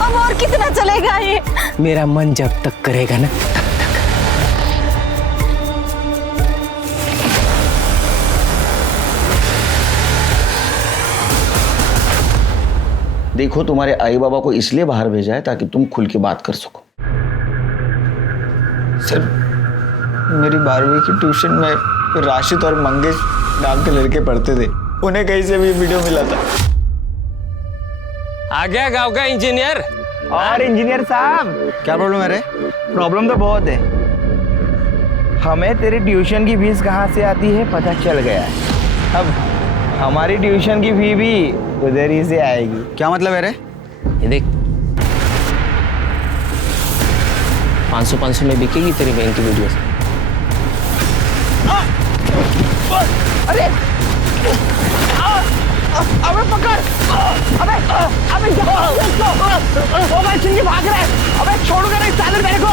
अब और कितना चलेगा ये? मेरा मन जब तक करेगा ना तब तक। देखो, तुम्हारे आई बाबा को इसलिए बाहर भेजा है ताकि तुम खुल के बात कर सको। सर, मेरी 12वीं की ट्यूशन में राशिद और मंगेश नाम के लड़के पढ़ते थे। उन्हें कहीं से भी वीडियो मिला था। आ गया गांव का इंजीनियर। और इंजीनियर साहब, क्या प्रॉब्लम है रे? प्रॉब्लम तो बहुत है। हमें तेरी ट्यूशन की फीस कहाँ से आती है पता चल गया है। अब हमारी ट्यूशन की फी भी उधर ही से आएगी। क्या मतलब है रे? ये देख, 500 में बिकेगी तेरी बहन की वीडियो। अरे अबे पकड़! अबे चिंकी भाग रहा है। अबे छोड़ूंगा नहीं साले मेरे को।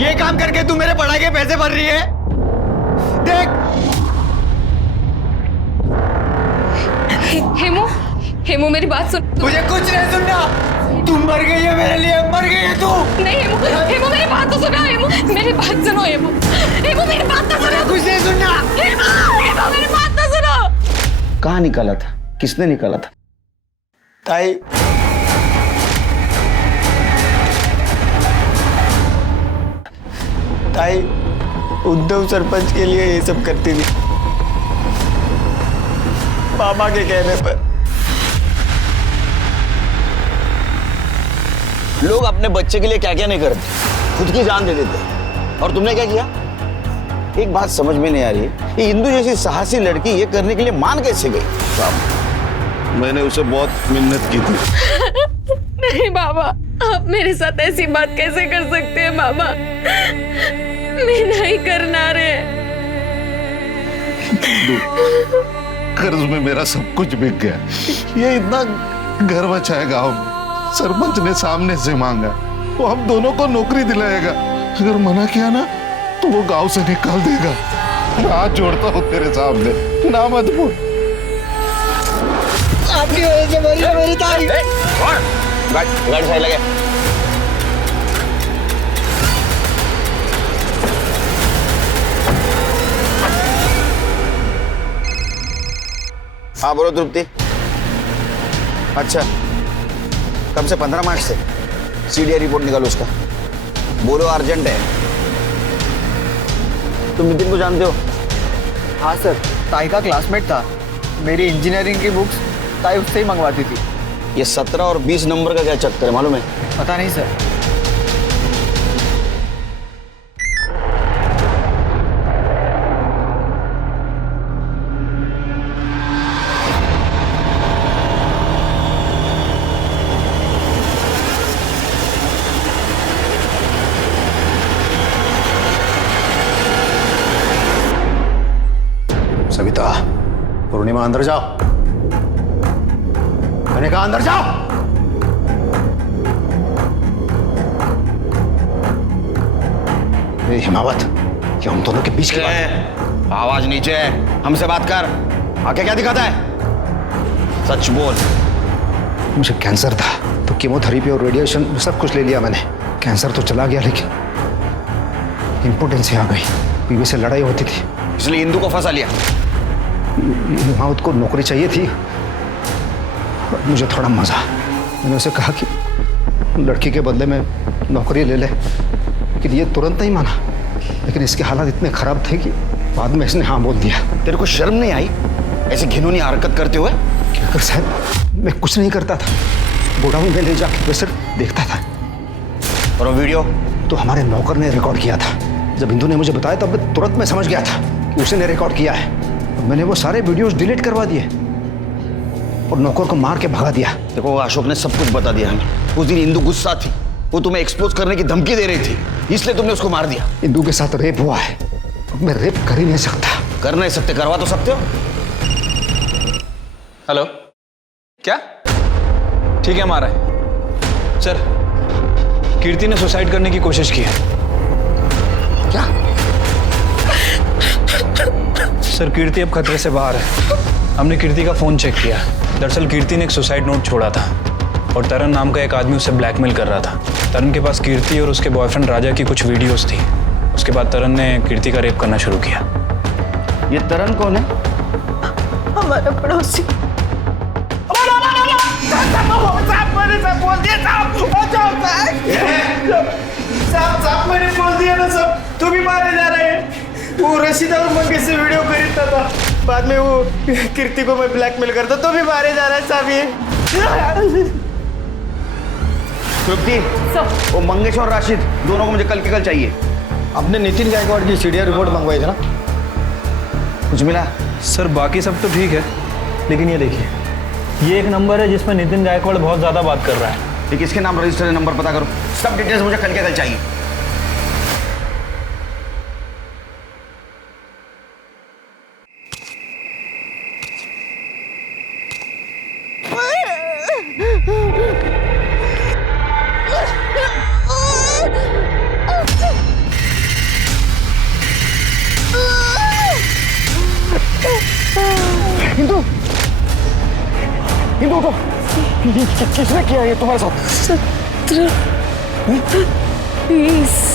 ये काम करके तू मेरे पढ़ाई के पैसे भर रही है। देख हेमू मेरी बात सुन। मुझे कुछ नहीं सुनना। तू मर गई है मेरे लिए, मर गई है तू। नहीं हेमू मेरी बात तो सुनो। हेमू मेरी बात सुनो। हेमू मेरी बात तो सुनो। कुछ नहीं सुनना। हेमू मेरी बात तो सुनो। कहाँ निकाला था? किसने निकाला था? ताई, ताई उद्धव सरपंच के लिए ये सब करती थी, पापा के कहने पर। लोग अपने बच्चे के लिए क्या क्या नहीं करते, खुद की जान दे देते। और तुमने क्या किया? एक बात समझ में नहीं आ रही, ये इंदू जैसी साहसी लड़की ये करने के लिए मान कैसे गई? मैंने उसे बहुत मिन्नत की थी। नहीं बाबा, आप मेरे साथ ऐसी बात कैसे कर सकते हैं बाबा? मैं नहीं करना रे। कर्ज में मेरा सब कुछ बिक गया। ये इतना घर बचा है गांव में, सरपंच ने सामने से मांगा, वो हम दोनों को नौकरी दिलाएगा। अगर मना किया ना तो वो गांव से निकाल देगा। मैं हाथ जोड़ता हूँ तेरे सामने, ना मत बोल। आपकी वजह से मेरी तारीफ। गाड़ी सही लगे। हाँ बोलो तृप्ति। अच्छा, कब से? 15 मार्च से सीडीआई रिपोर्ट निकालो उसका। बोलो अर्जेंट है। तुम नितिन को जानते हो? हाँ सर, ताई का क्लासमेट था। मेरी इंजीनियरिंग की बुक्स ताई उससे ही मंगवाती थी। ये 17 और 20 नंबर का क्या चक्कर है मालूम है? पता नहीं सर। सविता, पूर्णिमा अंदर जाओ। मैंने कहा अंदर जाओ। ये हिमावत, क्या हम दोनों के बीच की बात है? आवाज नीचे है, हमसे बात कर। आके क्या दिखाता है? सच बोल। मुझे कैंसर था तो कीमोथेरेपी और रेडिएशन सब कुछ ले लिया मैंने। कैंसर तो चला गया लेकिन इम्पोर्टेंसी आ गई। बीवी से लड़ाई होती थी इसलिए इंदु को फंसा लिया। हिमावत को नौकरी चाहिए थी, मुझे थोड़ा मजा। मैंने उसे कहा कि लड़की के बदले में नौकरी ले ले, लेकिन ये तुरंत नहीं माना। लेकिन इसके हालात इतने खराब थे कि बाद में इसने हाँ बोल दिया। तेरे को शर्म नहीं आई ऐसी घिनौनी हरकत करते हुए? क्या कर साहब, मैं कुछ नहीं करता था। गोडाउन में ले जाके मैं सिर्फ देखता था। और वो वीडियो तो हमारे नौकर ने रिकॉर्ड किया था। जब इंदु ने मुझे बताया तब तुरंत मैं समझ गया था कि उसने रिकॉर्ड किया है। मैंने वो सारे वीडियोस डिलीट करवा दिए और नौकर को मार के भगा दिया। देखो अशोक ने सब कुछ बता दिया हमें। उस दिन इंदु गुस्सा थी, वो तुम्हें एक्सपोज करने की धमकी दे रही थी, इसलिए तुमने उसको मार दिया। इंदु के साथ रेप हुआ है, मैं रेप कर ही नहीं सकता। कर नहीं सकते, करवा तो सकते हो। हेलो, क्या ठीक है हमारा है सर। कीर्ति ने सुसाइड करने की कोशिश की है। क्या? सर कीर्ति अब खतरे से बाहर है। हमने कीर्ति का फोन चेक किया। दरअसल कीर्ति ने एक सुसाइड नोट छोड़ा था और तरन नाम का एक आदमी उसे ब्लैकमेल कर रहा था। तरन के पास कीर्ति और उसके बॉयफ्रेंड राजा की कुछ वीडियोस थी। उसके बाद तरन ने कीर्ति का रेप करना शुरू किया। ये तरन कौन है? हमारा पड़ोसी। साहब मैंने बोल दिया ना सब, तू भी मारे जा रहे हैं। वो रशीदा और मंगेश से वीडियो खरीदता था, बाद में वो कीर्ति को मैं ब्लैकमेल करता, तो भी मारे जा रहा है साहब। ये तृप्ति, वो मंगेश और राशिद दोनों को मुझे कल के कल चाहिए। आपने नितिन गायकवाड़ की सीडीआई रिपोर्ट मंगवाई थी ना? कुछ मिला? सर बाकी सब तो ठीक है, लेकिन ये देखिए, ये एक नंबर है जिसमें नितिन गायकवाड़ बहुत ज्यादा बात कर रहा है। ये किसके नाम रजिस्टर है? नंबर पता करो। सब डिटेल्स मुझे कल के कल चाहिए। इंदु, इंदु उठो। किसने किया ये तुम्हारे साथ? 20।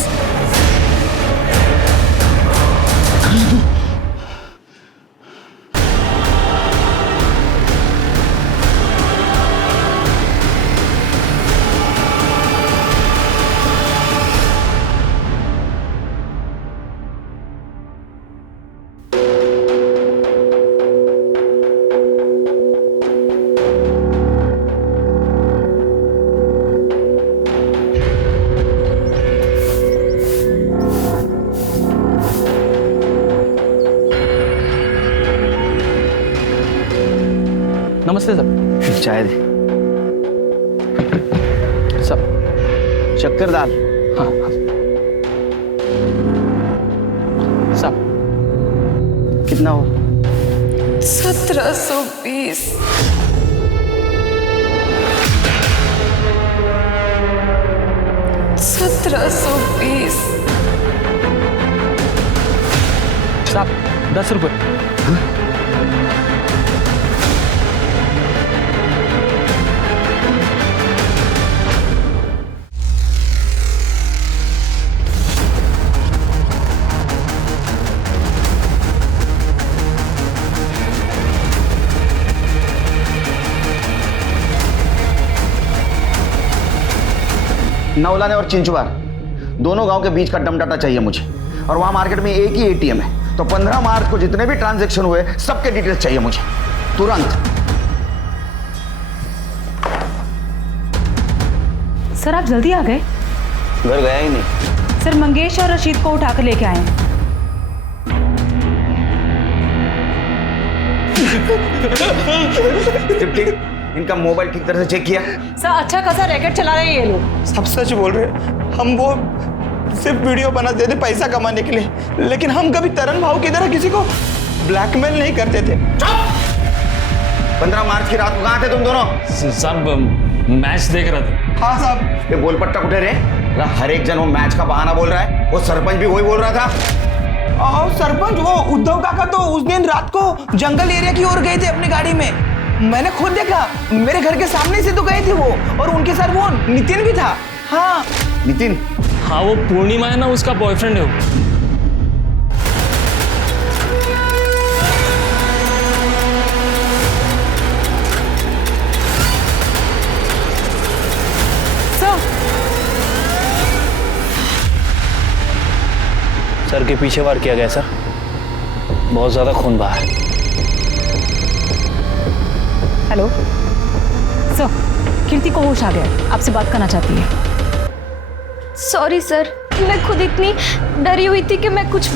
नमस्ते सर। चाय दे। सब शक्कर दाल। हाँ सब कितना हो? 1720 1720 साहब 10 रुपये। नौलाने और चिंचवार दोनों गांव के बीच का डम डाटा चाहिए मुझे, और वहां मार्केट में एक ही एटीएम है, तो 15 मार्च को जितने भी ट्रांजैक्शन हुए सबके डिटेल्स चाहिए मुझे तुरंत। सर आप जल्दी आ गए। घर गया ही नहीं। सर मंगेश और रशीद को उठाकर लेके आए हैं। ठीक, इनका मोबाइल ठीक तरह से चेक किया? सर अच्छा खासा रैकेट चला रहे हैं ये लोग। सब सच बोल रहे हैं। हम वो सिर्फ वीडियो बनाते थे पैसा कमाने के लिए, लेकिन हम कभी तरन भाव की तरह किसी को ब्लैकमेल नहीं करते थे। 15 मार्च की रात को कहाँ थे तुम दोनों? सब मैच देख रहे थे। हाँ साहब। ये गोलपट्टा उठे रे, हर एक जन वो मैच का बहाना बोल रहा है। वो सरपंच भी वही बोल रहा था। और सरपंच वो उद्धव काका तो उस दिन रात को जंगल एरिया की ओर गए थे अपनी गाड़ी में। मैंने खुद देखा, मेरे घर के सामने से तो गए थे वो, और उनके साथ वो नितिन भी था। हाँ नितिन? हाँ वो पूर्णिमा है ना, उसका बॉयफ्रेंड है वो। सर के पीछे वार किया गया सर, बहुत ज्यादा खून बहा है। हेलो सर, कीर्ति को होश आ गया, आपसे बात करना चाहती है। सॉरी सर, मैं खुद इतनी डरी हुई थी कि मैं कुछ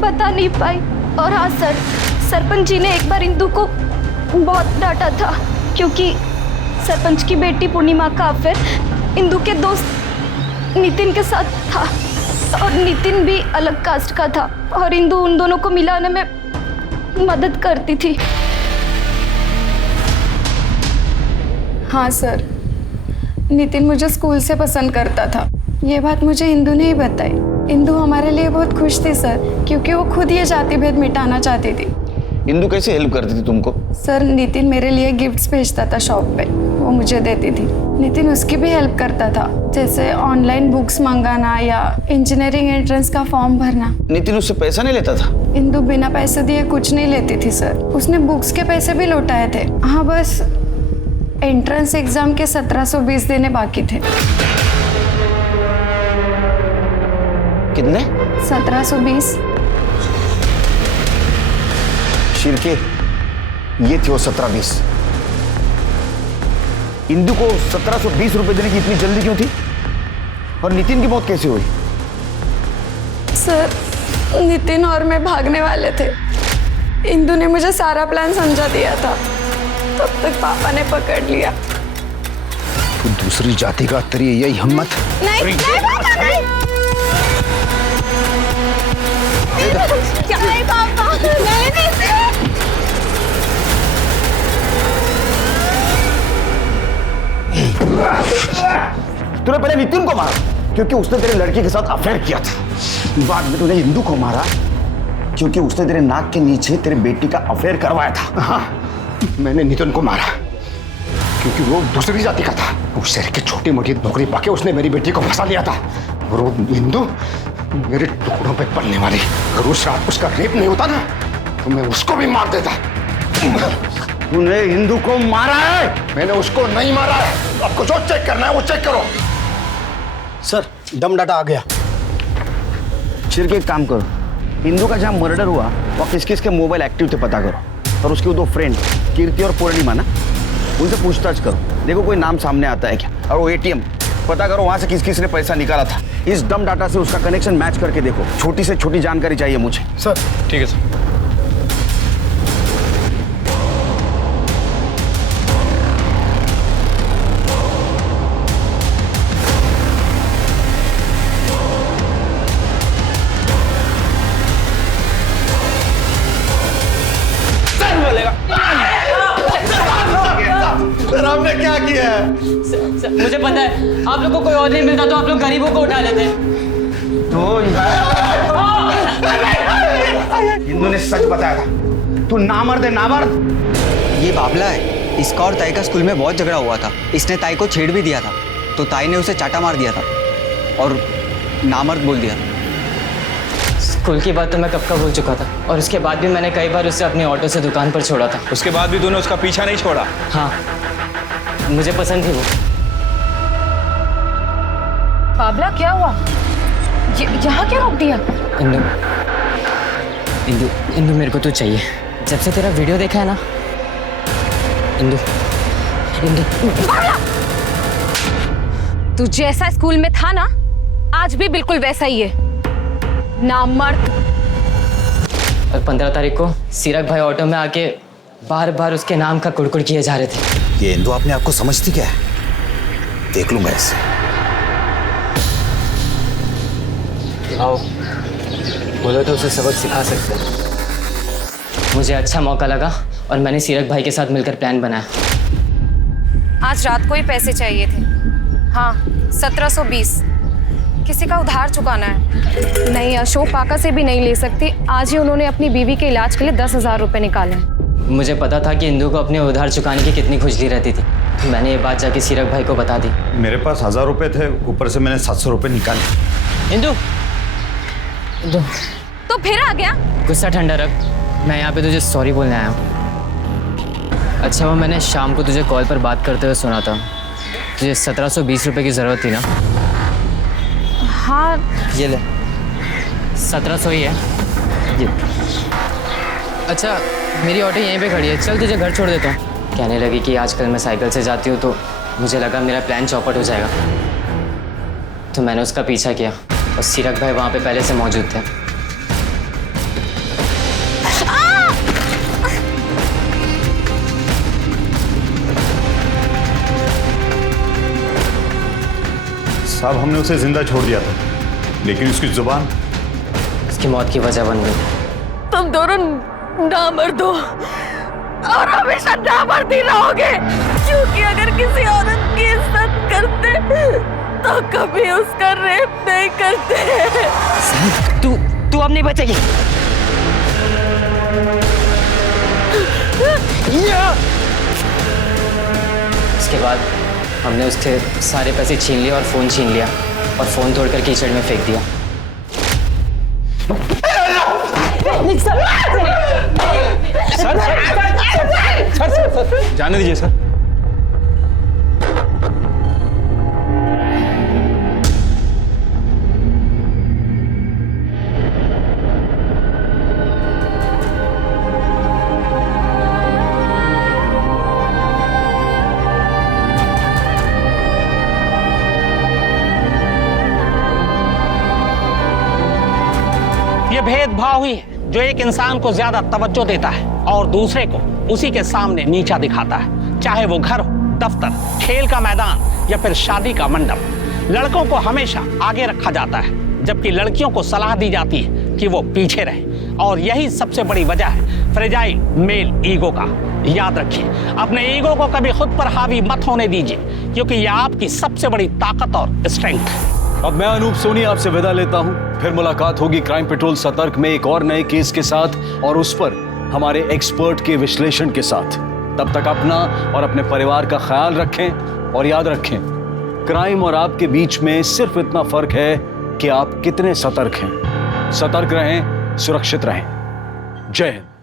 बता नहीं पाई। और हाँ सर, सरपंच जी ने एक बार इंदु को बहुत डांटा था, क्योंकि सरपंच की बेटी पूर्णिमा का अफेयर इंदु के दोस्त नितिन के साथ था, और नितिन भी अलग कास्ट का था, और इंदु उन दोनों को मिलाने में मदद करती थी। हाँ सर, नितिन मुझे स्कूल से पसंद करता था। ये बात मुझे इंदु ने ही बताई। इंदु हमारे लिए बहुत खुश थी सर, क्योंकि वो खुद ये जाति भेद मिटाना चाहती थी। इंदु कैसे हेल्प करती थी तुमको? सर नितिन मेरे लिए गिफ्ट्स भेजता था शॉप पे, वो मुझे देती थी। नितिन उसकी भी हेल्प करता था, जैसे ऑनलाइन बुक्स मंगाना या इंजीनियरिंग एंट्रेंस का फॉर्म भरना। नितिन उससे पैसा नहीं लेता था? इंदु बिना पैसे दिए कुछ नहीं लेती थी सर, उसने बुक्स के पैसे भी लौटाए थे। हाँ बस एंट्रेंस एग्जाम के 1720 देने बाकी थे। कितने? 1720। शिरके, ये थे वो 1720। इंदु को 1720 रुपए देने की इतनी जल्दी क्यों थी? और नितिन की मौत कैसे हुई? सर नितिन और मैं भागने वाले थे, इंदु ने मुझे सारा प्लान समझा दिया था, तब तक पापा ने पकड़ लिया। तू दूसरी जाति का, तेरी यही हिम्मत? नहीं, नहीं पापा नहीं। नहीं पापा, नहीं तूने पहले नितिन को मारा क्योंकि उसने तेरे लड़की के साथ अफेयर किया था। बाद में तूने इंदु को मारा क्योंकि उसने तेरे नाक के नीचे तेरे बेटी का अफेयर करवाया था। हाँ, मैंने नितिन को मारा क्योंकि वो दूसरी जाति का था। उस शहर की छोटी मोटी नौकरी पाके उसने मेरी बेटी को फंसा लिया था। और वो इंदु मेरे टुकड़ों पे पलने वाली, अगर उस रात उसका रेप नहीं होता ना तो मैं उसको भी मार देता। तूने इंदु को मारा है? मैंने उसको नहीं मारा है। आपको जो चेक करना है वो चेक करो। सर दम डाटा आ गया। चिर के एक काम करो, इंदु का जहां मर्डर हुआ वहाँ किस किस के मोबाइल एक्टिव थे पता करो, और उसके दो फ्रेंड कीर्ति और पूर्णिमा ना, उनसे पूछताछ करो, देखो कोई नाम सामने आता है क्या। और वो एटीएम पता करो वहां से किस किस ने पैसा निकाला था। इस डम डाटा से उसका कनेक्शन मैच करके देखो। छोटी से छोटी जानकारी चाहिए मुझे। सर ठीक है सर। मुझे पता है आप लोग को कोई और नहीं मिलता तो आप लोग गरीबों को उठा लेते। तो हिंदू ने सच बताया था, तू नामर्द है, नामर्द। ये बाबला है, इसका और ताई का स्कूल में बहुत झगड़ा हुआ था। इसने ताई को छेड़ भी दिया था, तो ताई ने उसे चाटा मार दिया था और नामर्द बोल दिया। स्कूल की बात तो मैं कब का भूल चुका था, और उसके बाद भी मैंने कई बार उसे अपने ऑटो से दुकान पर छोड़ा था। उसके बाद भी तूने उसका पीछा नहीं छोड़ा? हाँ, मुझे पसंद थी वो। बाबला क्या हुआ? यहाँ क्या रोक दिया? इंदु, इंदु, इंदु मेरे को तो चाहिए। जब से तेरा वीडियो देखा है ना इंदु, इंदु। तू जैसा स्कूल में था ना, आज भी बिल्कुल वैसा ही है, नामर्द। और 15 तारीख को सीरक भाई ऑटो में आके बार बार उसके नाम का कुड़कुड़ किए जा रहे थे। ये इंदु अपने आप को समझती क्या है? देख लूंगा इससे। आओ, बोलो तो उसे सबक सिखा सकते हैं। मुझे अच्छा मौका लगा और मैंने सीरक भाई के साथ मिलकर प्लान बनाया। आज रात को ही पैसे चाहिए थे। हाँ, 1720। किसी का उधार चुकाना है। नहीं, अशोक पाका से भी नहीं ले सकती। आज ही उन्होंने अपनी बीवी के इलाज के लिए 10,000 रुपए निकाले। मुझे पता था कि इंदु को अपने उधार चुकाने की कितनी खुजली रहती थी, तो मैंने ये बात जाके सीरक भाई को बता दी। मेरे पास 1000 रुपए थे, ऊपर से मैंने 700 रुपए निकाले। इंदु, इंदु, तो फिर आ गया? गुस्सा ठंडा रख, मैं यहाँ पे तुझे सॉरी बोलने आया हूँ। अच्छा, वो मैंने शाम को तुझे कॉल पर बात करते हुए सुना था। तुझे 1720 रुपए की ज़रूरत थी ना? हाँ। ये ले, 1700 ही है ये। अच्छा, मेरी ऑटो यहीं पे खड़ी है, चल तुझे घर छोड़ देता हूँ। कहने लगी कि आजकल मैं साइकिल से जाती हूँ, तो मुझे लगा मेरा प्लान चौपट हो जाएगा, तो मैंने उसका पीछा किया और सीरक भाई वहाँ पे पहले से मौजूद थे। साहब, हमने उसे जिंदा छोड़ दिया था, लेकिन उसकी जुबान उसकी मौत की वजह बन गई। तुम दोनों नामर्द हो और हमेशा नामर्द ही रहोगे, क्योंकि अगर किसी औरत की इज्जत करते तो कभी उसका रेप नहीं करते। तू अब नहीं बचेगी। उसके बाद हमने उसके सारे पैसे छीन लिए और फ़ोन छीन लिया और फ़ोन तोड़कर कीचड़ में फेंक दिया। सर, जाने दीजिए सर। ये भेदभाव ही है जो एक इंसान को ज्यादा तवज्जो देता है और दूसरे को उसी के सामने नीचा दिखाता है, चाहे वो घर हो, दफ्तर, खेल का मैदान या फिर शादी का मंडप। लड़कों को हमेशा आगे रखा जाता है, जबकि लड़कियों को सलाह दी जाती है कि वो पीछे रहे, और यही सबसे बड़ी वजह है फ्रेजाइल मेल ईगो का। याद रखिए, अपने ईगो को कभी खुद पर हावी मत होने दीजिए, क्योंकि यह आपकी सबसे बड़ी ताकत और स्ट्रेंथ है। अब मैं अनूप सोनी आपसे विदा लेता हूं। फिर मुलाकात होगी क्राइम पेट्रोल सतर्क में एक और नए केस के साथ और उस पर हमारे एक्सपर्ट के विश्लेषण के साथ। तब तक अपना और अपने परिवार का ख्याल रखें और याद रखें, क्राइम और आपके बीच में सिर्फ इतना फर्क है कि आप कितने सतर्क हैं। सतर्क रहें, सुरक्षित रहें। जय हिंद।